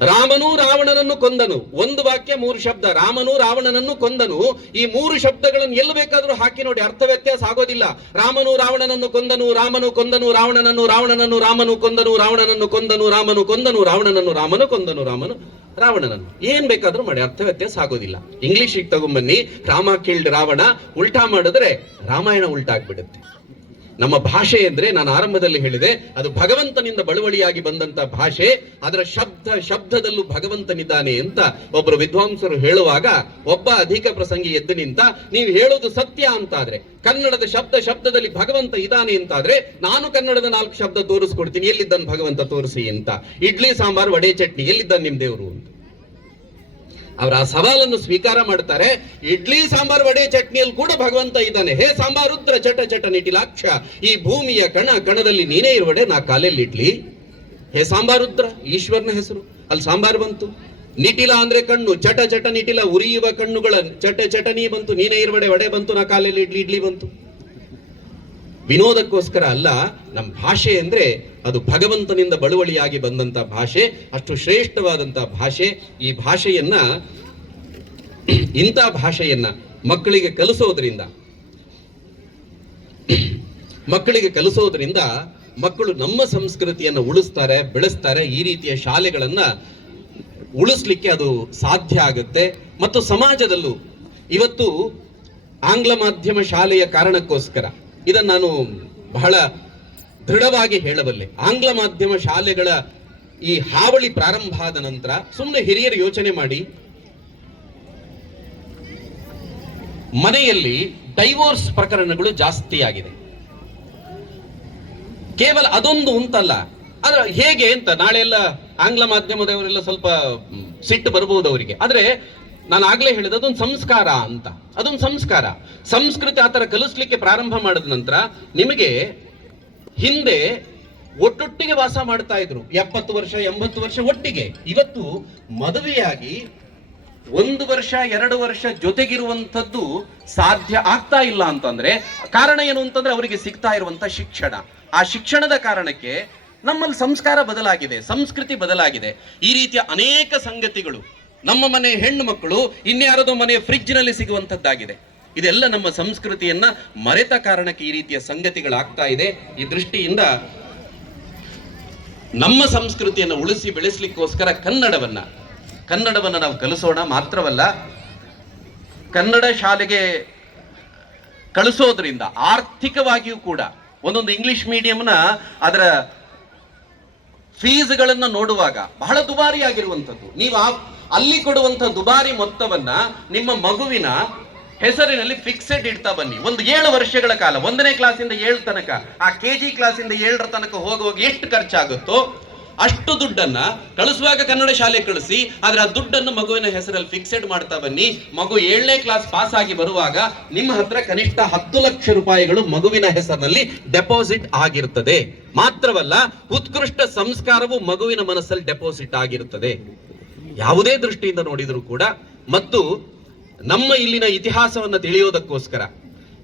ರಾಮನು ರಾವಣನನ್ನು ಕೊಂದನು. ಒಂದು ವಾಕ್ಯ, ಮೂರು ಶಬ್ದ. ರಾಮನು ರಾವಣನನ್ನು ಕೊಂದನು. ಈ ಮೂರು ಶಬ್ದಗಳನ್ನು ಎಲ್ಲಿ ಬೇಕಾದ್ರೂ ಹಾಕಿ ನೋಡಿ, ಅರ್ಥ ವ್ಯತ್ಯಾಸ ಆಗೋದಿಲ್ಲ. ರಾಮನು ರಾವಣನನ್ನು ಕೊಂದನು, ರಾಮನು ಕೊಂದನು, ರಾವಣನನ್ನು ರಾವಣನನ್ನು, ರಾಮನು ಕೊಂದನು, ರಾವಣನನ್ನು ಕೊಂದನು, ರಾಮನು ಕೊಂದನು, ರಾವಣನನ್ನು, ರಾಮನು ಕೊಂದನು, ರಾಮನು ರಾವಣನನ್ನು. ಏನ್ ಬೇಕಾದ್ರೂ ಮಾಡಿ, ಅರ್ಥ ವ್ಯತ್ಯಾಸ ಆಗೋದಿಲ್ಲ. ಇಂಗ್ಲಿಷಿಗೆ ತಗೊಂಬನ್ನಿ ರಾಮ ಕಿಲ್ಡ್ ರಾವಣ, ಉಲ್ಟಾ ಮಾಡಿದ್ರೆ ರಾಮಾಯಣ ಉಲ್ಟಾ ಆಗ್ಬಿಡುತ್ತೆ ನಮ್ಮ ಭಾಷೆ ಅಂದ್ರೆ ನಾನು ಆರಂಭದಲ್ಲಿ ಹೇಳಿದೆ, ಅದು ಭಗವಂತನಿಂದ ಬಳುವಳಿಯಾಗಿ ಬಂದಂತ ಭಾಷೆ, ಅದರ ಶಬ್ದ, ಶಬ್ದದಲ್ಲೂ ಭಗವಂತನಿದ್ದಾನೆ ಅಂತ ಒಬ್ಬರು ವಿದ್ವಾಂಸರು ಹೇಳುವಾಗ, ಒಬ್ಬ ಅಧಿಕ ಪ್ರಸಂಗಿ ಎದ್ದು ನಿಂತ, ನೀವು ಹೇಳೋದು ಸತ್ಯ ಅಂತಾದ್ರೆ, ಕನ್ನಡದ ಶಬ್ದ, ಶಬ್ದದಲ್ಲಿ ಭಗವಂತ ಇದ್ದಾನೆ ಅಂತಾದ್ರೆ, ನಾನು ಕನ್ನಡದ ನಾಲ್ಕು ಶಬ್ದ ತೋರಿಸ್ಕೊಡ್ತೀನಿ, ಎಲ್ಲಿದ್ದಾನೆ ಭಗವಂತ ತೋರಿಸಿ ಅಂತ. ಇಡ್ಲಿ, ಸಾಂಬಾರ್, ವಡೆ, ಚಟ್ನಿ, ಎಲ್ಲಿದ್ದಾನೆ ನಿಮ್ ದೇವರು ಅಂತ. ಅವರ ಆ ಸವಾಲನ್ನು ಸ್ವೀಕಾರ ಮಾಡ್ತಾರೆ ಇಡ್ಲಿ, ಸಾಂಬಾರ್, ವಡೆ, ಚಟ್ನಿಯಲ್ಲಿ ಕೂಡ ಭಗವಂತ ಇದ್ದಾನೆ. ಹೇ ಸಾಂಬಾರುದ್ರ ಚಟ ಚಟ ನಿಟಿಲಾಕ್ಷ. ಈ ಭೂಮಿಯ ಕಣ, ಕಣದಲ್ಲಿ ನೀನೇ ಇರುವಡೆ, ನಾ ಕಾಲಲ್ಲಿ ಇಡ್ಲಿ. ಹೇ ಸಾಂಬಾರುದ್ರ ಈಶ್ವರನ ಹೆಸರು. ಅಲ್ಲಿ ಸಾಂಬಾರ್ ಬಂತು. ನಿಟಿಲ ಅಂದ್ರೆ ಕಣ್ಣು. ಚಟ ಚಟ ನಿಟಿಲ ಉರಿಯುವ ಕಣ್ಣುಗಳ ಚಟ ಚಟನಿ ಬಂತು. ನೀನೇ ಇರುವಡೆ, ವಡೆ ಬಂತು, ನಾ ಕಾಲಲ್ಲಿ ಇಡ್ಲಿ ಇಡ್ಲಿ ಬಂತು. ವಿನೋದಕ್ಕೋಸ್ಕರ ಅಲ್ಲ ನಮ್ಮ ಭಾಷೆ ಅಂದರೆ ಅದು ಭಗವಂತನಿಂದ ಬಳುವಳಿಯಾಗಿ ಬಂದಂಥ ಭಾಷೆ, ಅಷ್ಟು ಶ್ರೇಷ್ಠವಾದಂಥ ಭಾಷೆ. ಈ ಭಾಷೆಯನ್ನ, ಇಂಥ ಭಾಷೆಯನ್ನ ಮಕ್ಕಳಿಗೆ ಕಲಿಸೋದ್ರಿಂದ ಮಕ್ಕಳಿಗೆ ಕಲಿಸೋದ್ರಿಂದ ಮಕ್ಕಳು ನಮ್ಮ ಸಂಸ್ಕೃತಿಯನ್ನು ಉಳಿಸ್ತಾರೆ, ಬೆಳೆಸ್ತಾರೆ, ಈ ರೀತಿಯ ಶಾಲೆಗಳನ್ನ ಉಳಿಸ್ಲಿಕ್ಕೆ ಅದು ಸಾಧ್ಯ ಆಗುತ್ತೆ. ಮತ್ತು ಸಮಾಜದಲ್ಲೂ, ಇವತ್ತು ಆಂಗ್ಲ ಮಾಧ್ಯಮ ಶಾಲೆಯ ಕಾರಣಕ್ಕೋಸ್ಕರ ಇದನ್ನು ನಾನು ಬಹಳ ದೃಢವಾಗಿ ಹೇಳಬಲ್ಲೆ. ಆಂಗ್ಲ ಮಾಧ್ಯಮ ಶಾಲೆಗಳ ಈ ಹಾವಳಿ ಪ್ರಾರಂಭ ಆದ ನಂತರ ಸುಮ್ಮನೆ ಹಿರಿಯರು ಯೋಚನೆ ಮಾಡಿ. ಮನೆಯಲ್ಲಿ ಡೈವೋರ್ಸ್ ಪ್ರಕರಣಗಳು ಜಾಸ್ತಿ ಆಗಿದೆ. ಕೇವಲ ಅದೊಂದು ಅಂತಲ್ಲ ಅದ್ರ ಹೇಗೆ ಅಂತ ನಾಳೆ ಎಲ್ಲ ಆಂಗ್ಲ ಮಾಧ್ಯಮದವರೆಲ್ಲ ಸ್ವಲ್ಪ ಸಿಟ್ಟು ಬರಬಹುದು ಅವರಿಗೆ. ಆದ್ರೆ ನಾನು ಆಗ್ಲೇ ಹೇಳಿದ ಅದೊಂದು ಸಂಸ್ಕಾರ ಅಂತ. ಅದೊಂದು ಸಂಸ್ಕಾರ. ಸಂಸ್ಕೃತಿ ಆತರ ಕಲಿಸ್ಲಿಕ್ಕೆ ಪ್ರಾರಂಭ ಮಾಡಿದ ನಂತರ ನಿಮಗೆ ಹಿಂದೆ ಒಟ್ಟೊಟ್ಟಿಗೆ ವಾಸ ಮಾಡ್ತಾ ಇದ್ರು. ಎಪ್ಪತ್ತು ವರ್ಷ, ಎಂಬತ್ತು ವರ್ಷ ಒಟ್ಟಿಗೆ. ಇವತ್ತು ಮದುವೆಯಾಗಿ ಒಂದು ವರ್ಷ, ಎರಡು ವರ್ಷ ಜೊತೆಗಿರುವಂಥದ್ದು ಸಾಧ್ಯ ಆಗ್ತಾ ಇಲ್ಲ ಅಂತಂದ್ರೆ, ಕಾರಣ ಏನು ಅಂತಂದ್ರೆ ಅವರಿಗೆ ಸಿಗ್ತಾ ಇರುವಂತ ಶಿಕ್ಷಣ. ಆ ಶಿಕ್ಷಣದ ಕಾರಣಕ್ಕೆ ನಮ್ಮಲ್ಲಿ ಸಂಸ್ಕಾರ ಬದಲಾಗಿದೆ, ಸಂಸ್ಕೃತಿ ಬದಲಾಗಿದೆ. ಈ ರೀತಿಯ ಅನೇಕ ಸಂಗತಿಗಳು ನಮ್ಮ ಮನೆ ಹೆಣ್ಣು ಮಕ್ಕಳು ಇನ್ಯಾರದೋ ಮನೆಯ ಫ್ರಿಜ್ನಲ್ಲಿ ಸಿಗುವಂತದ್ದಾಗಿದೆ ಇದೆಲ್ಲ ನಮ್ಮ ಸಂಸ್ಕೃತಿಯನ್ನ ಮರೆತ ಕಾರಣಕ್ಕೆ ಈ ರೀತಿಯ ಸಂಗತಿಗಳಾಗ್ತಾ ಇದೆ. ಈ ದೃಷ್ಟಿಯಿಂದ ನಮ್ಮ ಸಂಸ್ಕೃತಿಯನ್ನು ಉಳಿಸಿ ಬೆಳೆಸಲಿಕ್ಕೋಸ್ಕರ ಕನ್ನಡವನ್ನ, ಕನ್ನಡವನ್ನು ನಾವು ಕಲಿಸೋಣ ಮಾತ್ರವಲ್ಲ, ಕನ್ನಡ ಶಾಲೆಗೆ ಕಳಿಸೋದ್ರಿಂದ ಆರ್ಥಿಕವಾಗಿಯೂ ಕೂಡ ಒಂದೊಂದು ಇಂಗ್ಲಿಷ್ ಮೀಡಿಯಂನ ಅದರ ಫೀಸ್ಗಳನ್ನು ನೋಡುವಾಗ ಬಹಳ ದುಬಾರಿಯಾಗಿರುವಂಥದ್ದು. ನೀವು ಆ ಅಲ್ಲಿ ಕೊಡುವಂಥ ದುಬಾರಿ ಮೊತ್ತವನ್ನ ನಿಮ್ಮ ಮಗುವಿನ ಹೆಸರಿನಲ್ಲಿ ಫಿಕ್ಸೆಡ್ ಇಡ್ತಾ ಬನ್ನಿ. ಒಂದು ಏಳು ವರ್ಷಗಳ ಕಾಲ, ಒಂದನೇ ಕ್ಲಾಸಿಂದ ಏಳು ತನಕ, ಆ ಕೆ ಜಿ ಕ್ಲಾಸಿಂದ ಏಳರ ತನಕ ಹೋಗುವಾಗ ಎಷ್ಟು ಖರ್ಚಾಗುತ್ತೋ ಅಷ್ಟು ದುಡ್ಡನ್ನ ಕಳಿಸುವಾಗ ಕನ್ನಡ ಶಾಲೆ ಕಳಿಸಿ, ಆದ್ರೆ ಆ ದುಡ್ಡನ್ನು ಮಗುವಿನ ಹೆಸರಲ್ಲಿ ಫಿಕ್ಸೆಡ್ ಮಾಡ್ತಾ ಬನ್ನಿ. ಮಗು ಏಳನೇ ಕ್ಲಾಸ್ ಪಾಸ್ ಆಗಿ ಬರುವಾಗ ನಿಮ್ಮ ಹತ್ರ ಕನಿಷ್ಠ ಹತ್ತು ಲಕ್ಷ ರೂಪಾಯಿಗಳು ಮಗುವಿನ ಹೆಸರಿನಲ್ಲಿ ಡೆಪಾಸಿಟ್ ಆಗಿರುತ್ತದೆ ಮಾತ್ರವಲ್ಲ, ಉತ್ಕೃಷ್ಟ ಸಂಸ್ಕಾರವು ಮಗುವಿನ ಮನಸ್ಸಲ್ಲಿ ಡೆಪಾಸಿಟ್ ಆಗಿರುತ್ತದೆ ಯಾವುದೇ ದೃಷ್ಟಿಯಿಂದ ನೋಡಿದರೂ ಕೂಡ ಮತ್ತು ನಮ್ಮ ಇಲ್ಲಿನ ಇತಿಹಾಸವನ್ನ ತಿಳಿಯೋದಕ್ಕೋಸ್ಕರ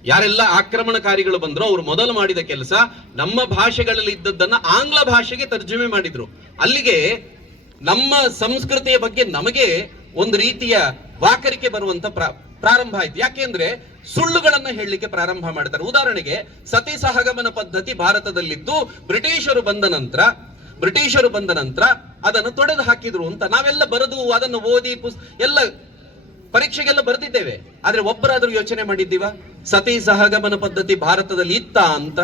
ಯಾರೆಲ್ಲ ಆಕ್ರಮಣಕಾರಿಗಳು ಬಂದ್ರು ಅವರು ಮೊದಲು ಮಾಡಿದ ಕೆಲಸ ನಮ್ಮ ಭಾಷೆಗಳಲ್ಲಿ ಇದ್ದದ್ದನ್ನ ಆಂಗ್ಲ ಭಾಷೆಗೆ ತರ್ಜುಮೆ ಮಾಡಿದ್ರು. ಅಲ್ಲಿಗೆ ನಮ್ಮ ಸಂಸ್ಕೃತಿಯ ಬಗ್ಗೆ ನಮಗೆ ಒಂದು ರೀತಿಯ ವಾಕರಿಕೆ ಬರುವಂತ ಪ್ರಾ- ಪ್ರಾರಂಭ ಆಯ್ತು. ಯಾಕೆಂದ್ರೆ ಸುಳ್ಳುಗಳನ್ನ ಹೇಳಲಿಕ್ಕೆ ಪ್ರಾರಂಭ ಮಾಡ್ತಾರೆ. ಉದಾಹರಣೆಗೆ ಸತಿ ಸಹಗಮನ ಪದ್ಧತಿ ಭಾರತದಲ್ಲಿದ್ದು ಬ್ರಿಟಿಷರು ಬಂದ ನಂತರ ಬ್ರಿಟಿಷರು ಬಂದ ನಂತರ ಅದನ್ನು ತೊಡೆದು ಹಾಕಿದ್ರು ಅಂತ ನಾವೆಲ್ಲ ಬರೆದು ಅದನ್ನು ಓದಿ ಪುಸ್, ಎಲ್ಲ ಪರೀಕ್ಷೆಗೆಲ್ಲ ಬರೆದಿದ್ದೇವೆ. ಆದ್ರೆ ಒಬ್ಬರಾದ್ರೂ ಯೋಚನೆ ಮಾಡಿದ್ದೀವ? ಸತಿ ಸಹಗಮನ ಪದ್ಧತಿ ಭಾರತದಲ್ಲಿ ಇತ್ತ ಅಂತ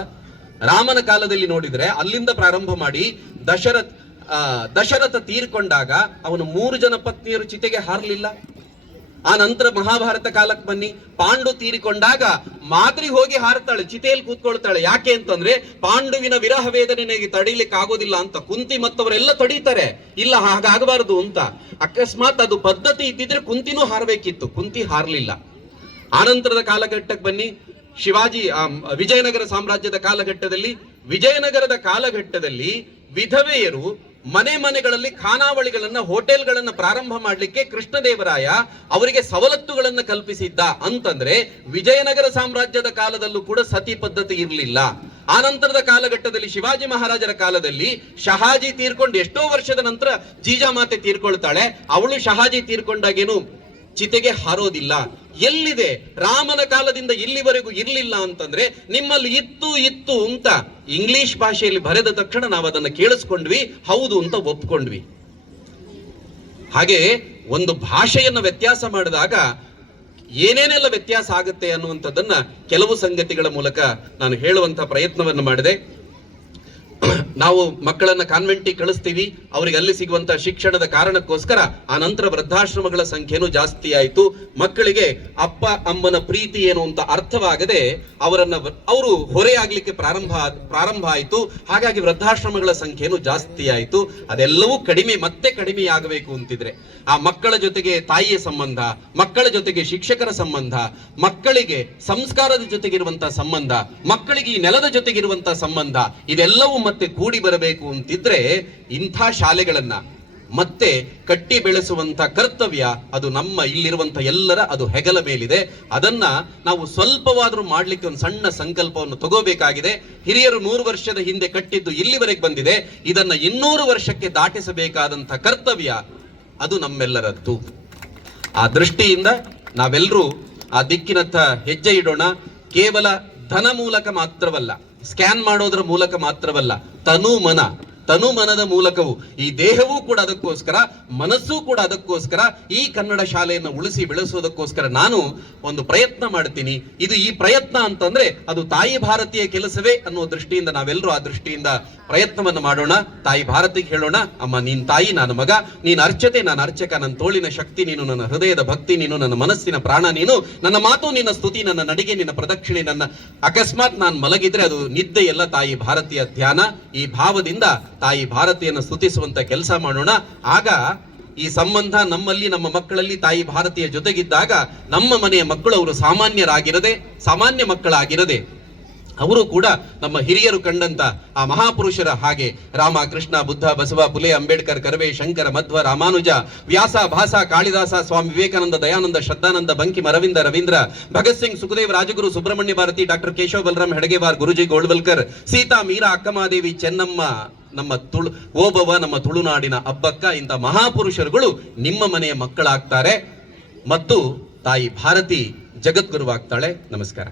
ರಾಮನ ಕಾಲದಲ್ಲಿ ನೋಡಿದ್ರೆ ಅಲ್ಲಿಂದ ಪ್ರಾರಂಭ ಮಾಡಿ ದಶರಥ್ ದಶರಥ ತೀರ್ಕೊಂಡಾಗ ಅವನು ಮೂರು ಜನ ಪತ್ನಿಯರು ಚಿತೆಗೆ ಹಾರಲಿಲ್ಲ. ಆ ನಂತರ ಮಹಾಭಾರತ ಕಾಲಕ್ಕೆ ಬನ್ನಿ. ಪಾಂಡು ತೀರಿಕೊಂಡಾಗ ಮಾದ್ರಿ ಹೋಗಿ ಹಾರತಾಳೆ ಚಿತೆಯಲ್ಲಿ ಕೂತ್ಕೊಳ್ತಾಳೆ. ಯಾಕೆ ಅಂತಂದ್ರೆ ಪಾಂಡುವಿನ ವಿರಹ ವೇದನೆಗೆ ತಡೀಲಿಕ್ಕೆ ಆಗೋದಿಲ್ಲ ಅಂತ ಕುಂತಿ ಮತ್ತವರೆಲ್ಲ ತಡೀತಾರೆ. ಇಲ್ಲ, ಹಾಗಾಗಬಾರದು ಅಂತ. ಅಕಸ್ಮಾತ್ ಅದು ಪದ್ಧತಿ ಇದ್ದಿದ್ರೆ ಕುಂತಿನೂ ಹಾರಬೇಕಿತ್ತು. ಕುಂತಿ ಹಾರ್ಲಿಲ್ಲ. ಆನಂತರದ ಕಾಲಘಟ್ಟಕ್ಕೆ ಬನ್ನಿ. ಶಿವಾಜಿ ವಿಜಯನಗರ ಸಾಮ್ರಾಜ್ಯದ ಕಾಲಘಟ್ಟದಲ್ಲಿ, ವಿಜಯನಗರದ ಕಾಲಘಟ್ಟದಲ್ಲಿ ವಿಧವೆಯರು ಮನೆ ಮನೆಗಳಲ್ಲಿ ಖಾನಾವಳಿಗಳನ್ನ, ಹೋಟೆಲ್ಗಳನ್ನ ಪ್ರಾರಂಭ ಮಾಡಲಿಕ್ಕೆ ಕೃಷ್ಣದೇವರಾಯ ಅವರಿಗೆ ಸವಲತ್ತುಗಳನ್ನ ಕಲ್ಪಿಸಿದ್ದ ಅಂತಂದ್ರೆ ವಿಜಯನಗರ ಸಾಮ್ರಾಜ್ಯದ ಕಾಲದಲ್ಲೂ ಕೂಡ ಸತಿ ಪದ್ಧತಿ ಇರಲಿಲ್ಲ. ಆನಂತರದ ಕಾಲಘಟ್ಟದಲ್ಲಿ ಶಿವಾಜಿ ಮಹಾರಾಜರ ಕಾಲದಲ್ಲಿ ಶಹಾಜಿ ತೀರ್ಕೊಂಡು ಎಷ್ಟೋ ವರ್ಷದ ನಂತರ ಜೀಜಾಮಾತೆ ತೀರ್ಕೊಳ್ತಾಳೆ. ಅವಳು ಶಹಾಜಿ ತೀರ್ಕೊಂಡಾಗೇನು ಚಿತೆಗೆ ಹಾರೋದಿಲ್ಲ. ಎಲ್ಲಿದೆ? ರಾಮನ ಕಾಲದಿಂದ ಇಲ್ಲಿವರೆಗೂ ಇರಲಿಲ್ಲ ಅಂತಂದ್ರೆ ನಿಮ್ಮಲ್ಲಿ ಇತ್ತು ಇತ್ತು ಅಂತ ಇಂಗ್ಲಿಷ್ ಭಾಷೆಯಲ್ಲಿ ಬರೆದ ತಕ್ಷಣ ನಾವು ಅದನ್ನು ಕೇಳಿಸ್ಕೊಂಡ್ವಿ, ಹೌದು ಅಂತ ಒಪ್ಕೊಂಡ್ವಿ. ಹಾಗೆ ಒಂದು ಭಾಷೆಯನ್ನು ವ್ಯತ್ಯಾಸ ಮಾಡಿದಾಗ ಏನೇನೆಲ್ಲ ವ್ಯತ್ಯಾಸ ಆಗುತ್ತೆ ಅನ್ನುವಂಥದ್ದನ್ನ ಕೆಲವು ಸಂಗತಿಗಳ ಮೂಲಕ ನಾನು ಹೇಳುವಂತ ಪ್ರಯತ್ನವನ್ನು ಮಾಡಿದೆ. *coughs* ನಾವು ಮಕ್ಕಳನ್ನ ಕಾನ್ವೆಂಟಿಗೆ ಕಳಿಸ್ತೀವಿ, ಅವರಿಗೆ ಅಲ್ಲಿ ಸಿಗುವಂತ ಶಿಕ್ಷಣದ ಕಾರಣಕ್ಕೋಸ್ಕರ ಆ ನಂತರ ವೃದ್ಧಾಶ್ರಮಗಳ ಸಂಖ್ಯೆನೂ ಜಾಸ್ತಿ ಆಯಿತು. ಮಕ್ಕಳಿಗೆ ಅಪ್ಪ, ಅಮ್ಮನ ಪ್ರೀತಿ ಏನು ಅಂತ ಅರ್ಥವಾಗದೆ ಅವರನ್ನ ಅವರು ಹೊರೆಯಾಗ್ಲಿಕ್ಕೆ ಪ್ರಾರಂಭ ಪ್ರಾರಂಭ ಆಯಿತು. ಹಾಗಾಗಿ ವೃದ್ಧಾಶ್ರಮಗಳ ಸಂಖ್ಯೆನೂ ಜಾಸ್ತಿ ಆಯಿತು. ಅದೆಲ್ಲವೂ ಕಡಿಮೆ, ಮತ್ತೆ ಕಡಿಮೆ ಆಗಬೇಕು ಅಂತಿದ್ರೆ. ಆ ಮಕ್ಕಳ ಜೊತೆಗೆ ತಾಯಿಯ ಸಂಬಂಧ, ಮಕ್ಕಳ ಜೊತೆಗೆ ಶಿಕ್ಷಕರ ಸಂಬಂಧ, ಮಕ್ಕಳಿಗೆ ಸಂಸ್ಕಾರದ ಜೊತೆಗಿರುವಂತಹ ಸಂಬಂಧ, ಮಕ್ಕಳಿಗೆ ಈ ನೆಲದ ಜೊತೆಗಿರುವಂತಹ ಸಂಬಂಧ, ಇದೆಲ್ಲವೂ ಮತ್ತೆ ಕೂಡಿ ಬರಬೇಕು ಅಂತಿದ್ರೆ ಇಂಥ ಶಾಲೆಗಳನ್ನ ಮತ್ತೆ ಕಟ್ಟಿ ಬೆಳೆಸುವಂಥ ಕರ್ತವ್ಯ ಅದು ನಮ್ಮ ಇಲ್ಲಿರುವಂತ ಎಲ್ಲರ ಅದು ಹೆಗಲ ಮೇಲಿದೆ. ಅದನ್ನ ನಾವು ಸ್ವಲ್ಪವಾದ್ರೂ ಮಾಡ್ಲಿಕ್ಕೆ ಒಂದು ಸಣ್ಣ ಸಂಕಲ್ಪವನ್ನು ತಗೋಬೇಕಾಗಿದೆ. ಹಿರಿಯರು ನೂರು ವರ್ಷದ ಹಿಂದೆ ಕಟ್ಟಿದ್ದು ಇಲ್ಲಿವರೆಗೆ ಬಂದಿದೆ. ಇದನ್ನ ಇನ್ನೂರು ವರ್ಷಕ್ಕೆ ದಾಟಿಸಬೇಕಾದಂಥ ಕರ್ತವ್ಯ ಅದು ನಮ್ಮೆಲ್ಲರದ್ದು. ಆ ದೃಷ್ಟಿಯಿಂದ ನಾವೆಲ್ಲರೂ ಆ ದಿಕ್ಕಿನತ್ತ ಹೆಜ್ಜೆ ಇಡೋಣ. ಕೇವಲ ಧನ ಮೂಲಕ ಮಾತ್ರವಲ್ಲ ಸ್ಕ್ಯಾನ್ ಮಾಡೋದ್ರ ಮೂಲಕ ಮಾತ್ರವಲ್ಲ ತನು ಮನ. ತನು ಮನದ ಮೂಲಕವು, ಈ ದೇಹವೂ ಕೂಡ ಅದಕ್ಕೋಸ್ಕರ, ಮನಸ್ಸೂ ಕೂಡ ಅದಕ್ಕೋಸ್ಕರ, ಈ ಕನ್ನಡ ಶಾಲೆಯನ್ನು ಉಳಿಸಿ ಬೆಳೆಸೋದಕ್ಕೋಸ್ಕರ ನಾನು ಒಂದು ಪ್ರಯತ್ನ ಮಾಡ್ತೀನಿ. ಇದು ಈ ಪ್ರಯತ್ನ ಅಂತಂದ್ರೆ, ಅದು ತಾಯಿ ಭಾರತೀಯ ಕೆಲಸವೇ ಅನ್ನೋ ದೃಷ್ಟಿಯಿಂದ ನಾವೆಲ್ಲರೂ ಆ ದೃಷ್ಟಿಯಿಂದ ಪ್ರಯತ್ನವನ್ನು ಮಾಡೋಣ. ತಾಯಿ ಭಾರತಿಗೆ ಹೇಳೋಣ, ಅಮ್ಮ, ನೀನ್ ತಾಯಿ ನನ್ನ ಮಗ, ನೀನ್ ಅರ್ಚತೆ, ನಾನು ಅರ್ಚಕ ನನ್ನ ತೋಳಿನ ಶಕ್ತಿ ನೀನು, ನನ್ನ ಹೃದಯದ ಭಕ್ತಿ ನೀನು, ನನ್ನ ಮನಸ್ಸಿನ ಪ್ರಾಣ ನೀನು, ನನ್ನ ಮಾತು, ನಿನ್ನ ಸ್ತುತಿ, ನನ್ನ ನಡಿಗೆ, ನಿನ್ನ ಪ್ರದಕ್ಷಿಣೆ, ನನ್ನ ಅಕಸ್ಮಾತ್ ನಾನು ಮಲಗಿದ್ರೆ ಅದು ನಿದ್ದೆ ಎಲ್ಲ ತಾಯಿ ಭಾರತೀಯ ಧ್ಯಾನ. ಈ ಭಾವದಿಂದ ತಾಯಿ ಭಾರತಿಯನ್ನು ಸ್ತುತಿಸುವಂತ ಕೆಲಸ ಮಾಡೋಣ. ಆಗ ಈ ಸಂಬಂಧ ನಮ್ಮಲ್ಲಿ, ನಮ್ಮ ಮಕ್ಕಳಲ್ಲಿ ತಾಯಿ ಭಾರತೀಯ ಜೊತೆಗಿದ್ದಾಗ ನಮ್ಮ ಮನೆಯ ಮಕ್ಕಳು ಅವರು ಸಾಮಾನ್ಯರಾಗಿರದೆ, ಸಾಮಾನ್ಯ ಮಕ್ಕಳಾಗಿರದೆ ಅವರು ಕೂಡ ನಮ್ಮ ಹಿರಿಯರು ಕಂಡಂತ ಆ ಮಹಾಪುರುಷರ ಹಾಗೆ ರಾಮ ಕೃಷ್ಣ ಬುದ್ಧ, ಬಸವ, ಪುಲೆ, ಅಂಬೇಡ್ಕರ್, ಕರವೇ, ಶಂಕರ, ಮಧ್ವ, ರಾಮಾನುಜ, ವ್ಯಾಸ, ಭಾಸ, ಕಾಳಿದಾಸ, ಸ್ವಾಮಿ ವಿವೇಕಾನಂದ, ದಯಾನಂದ ಶ್ರದ್ಧಾನಂದ ಬಂಕಿ, ಮರವಿಂದ, ರವೀಂದ್ರ, ಭಗತ್ ಸಿಂಗ್, ಸುಖದೇವ್, ರಾಜಗುರು, ಸುಬ್ರಹ್ಮಣ್ಯ ಭಾರತಿ, ಡಾಕ್ಟರ್ ಕೇಶವ ಬಲರಾಮ್ ಹೆಡಗೇವಾರ್, ಗುರುಜಿ ಗೋಳ್ವಲ್ಕರ್, ಸೀತಾ, ಮೀರಾ ಅಕ್ಕಮಾದೇವಿ ಚೆನ್ನಮ್ಮ, ನಮ್ಮ ತುಳು ಓಬವ ನಮ್ಮ ತುಳುನಾಡಿನ ಹಬ್ಬಕ್ಕ ಇಂಥ ಮಹಾಪುರುಷರುಗಳು ನಿಮ್ಮ ಮನೆಯ ಮಕ್ಕಳಾಗ್ತಾರೆ ಮತ್ತು ತಾಯಿ ಭಾರತಿ ಜಗದ್ಗುರುವಾಗ್ತಾಳೆ. ನಮಸ್ಕಾರ.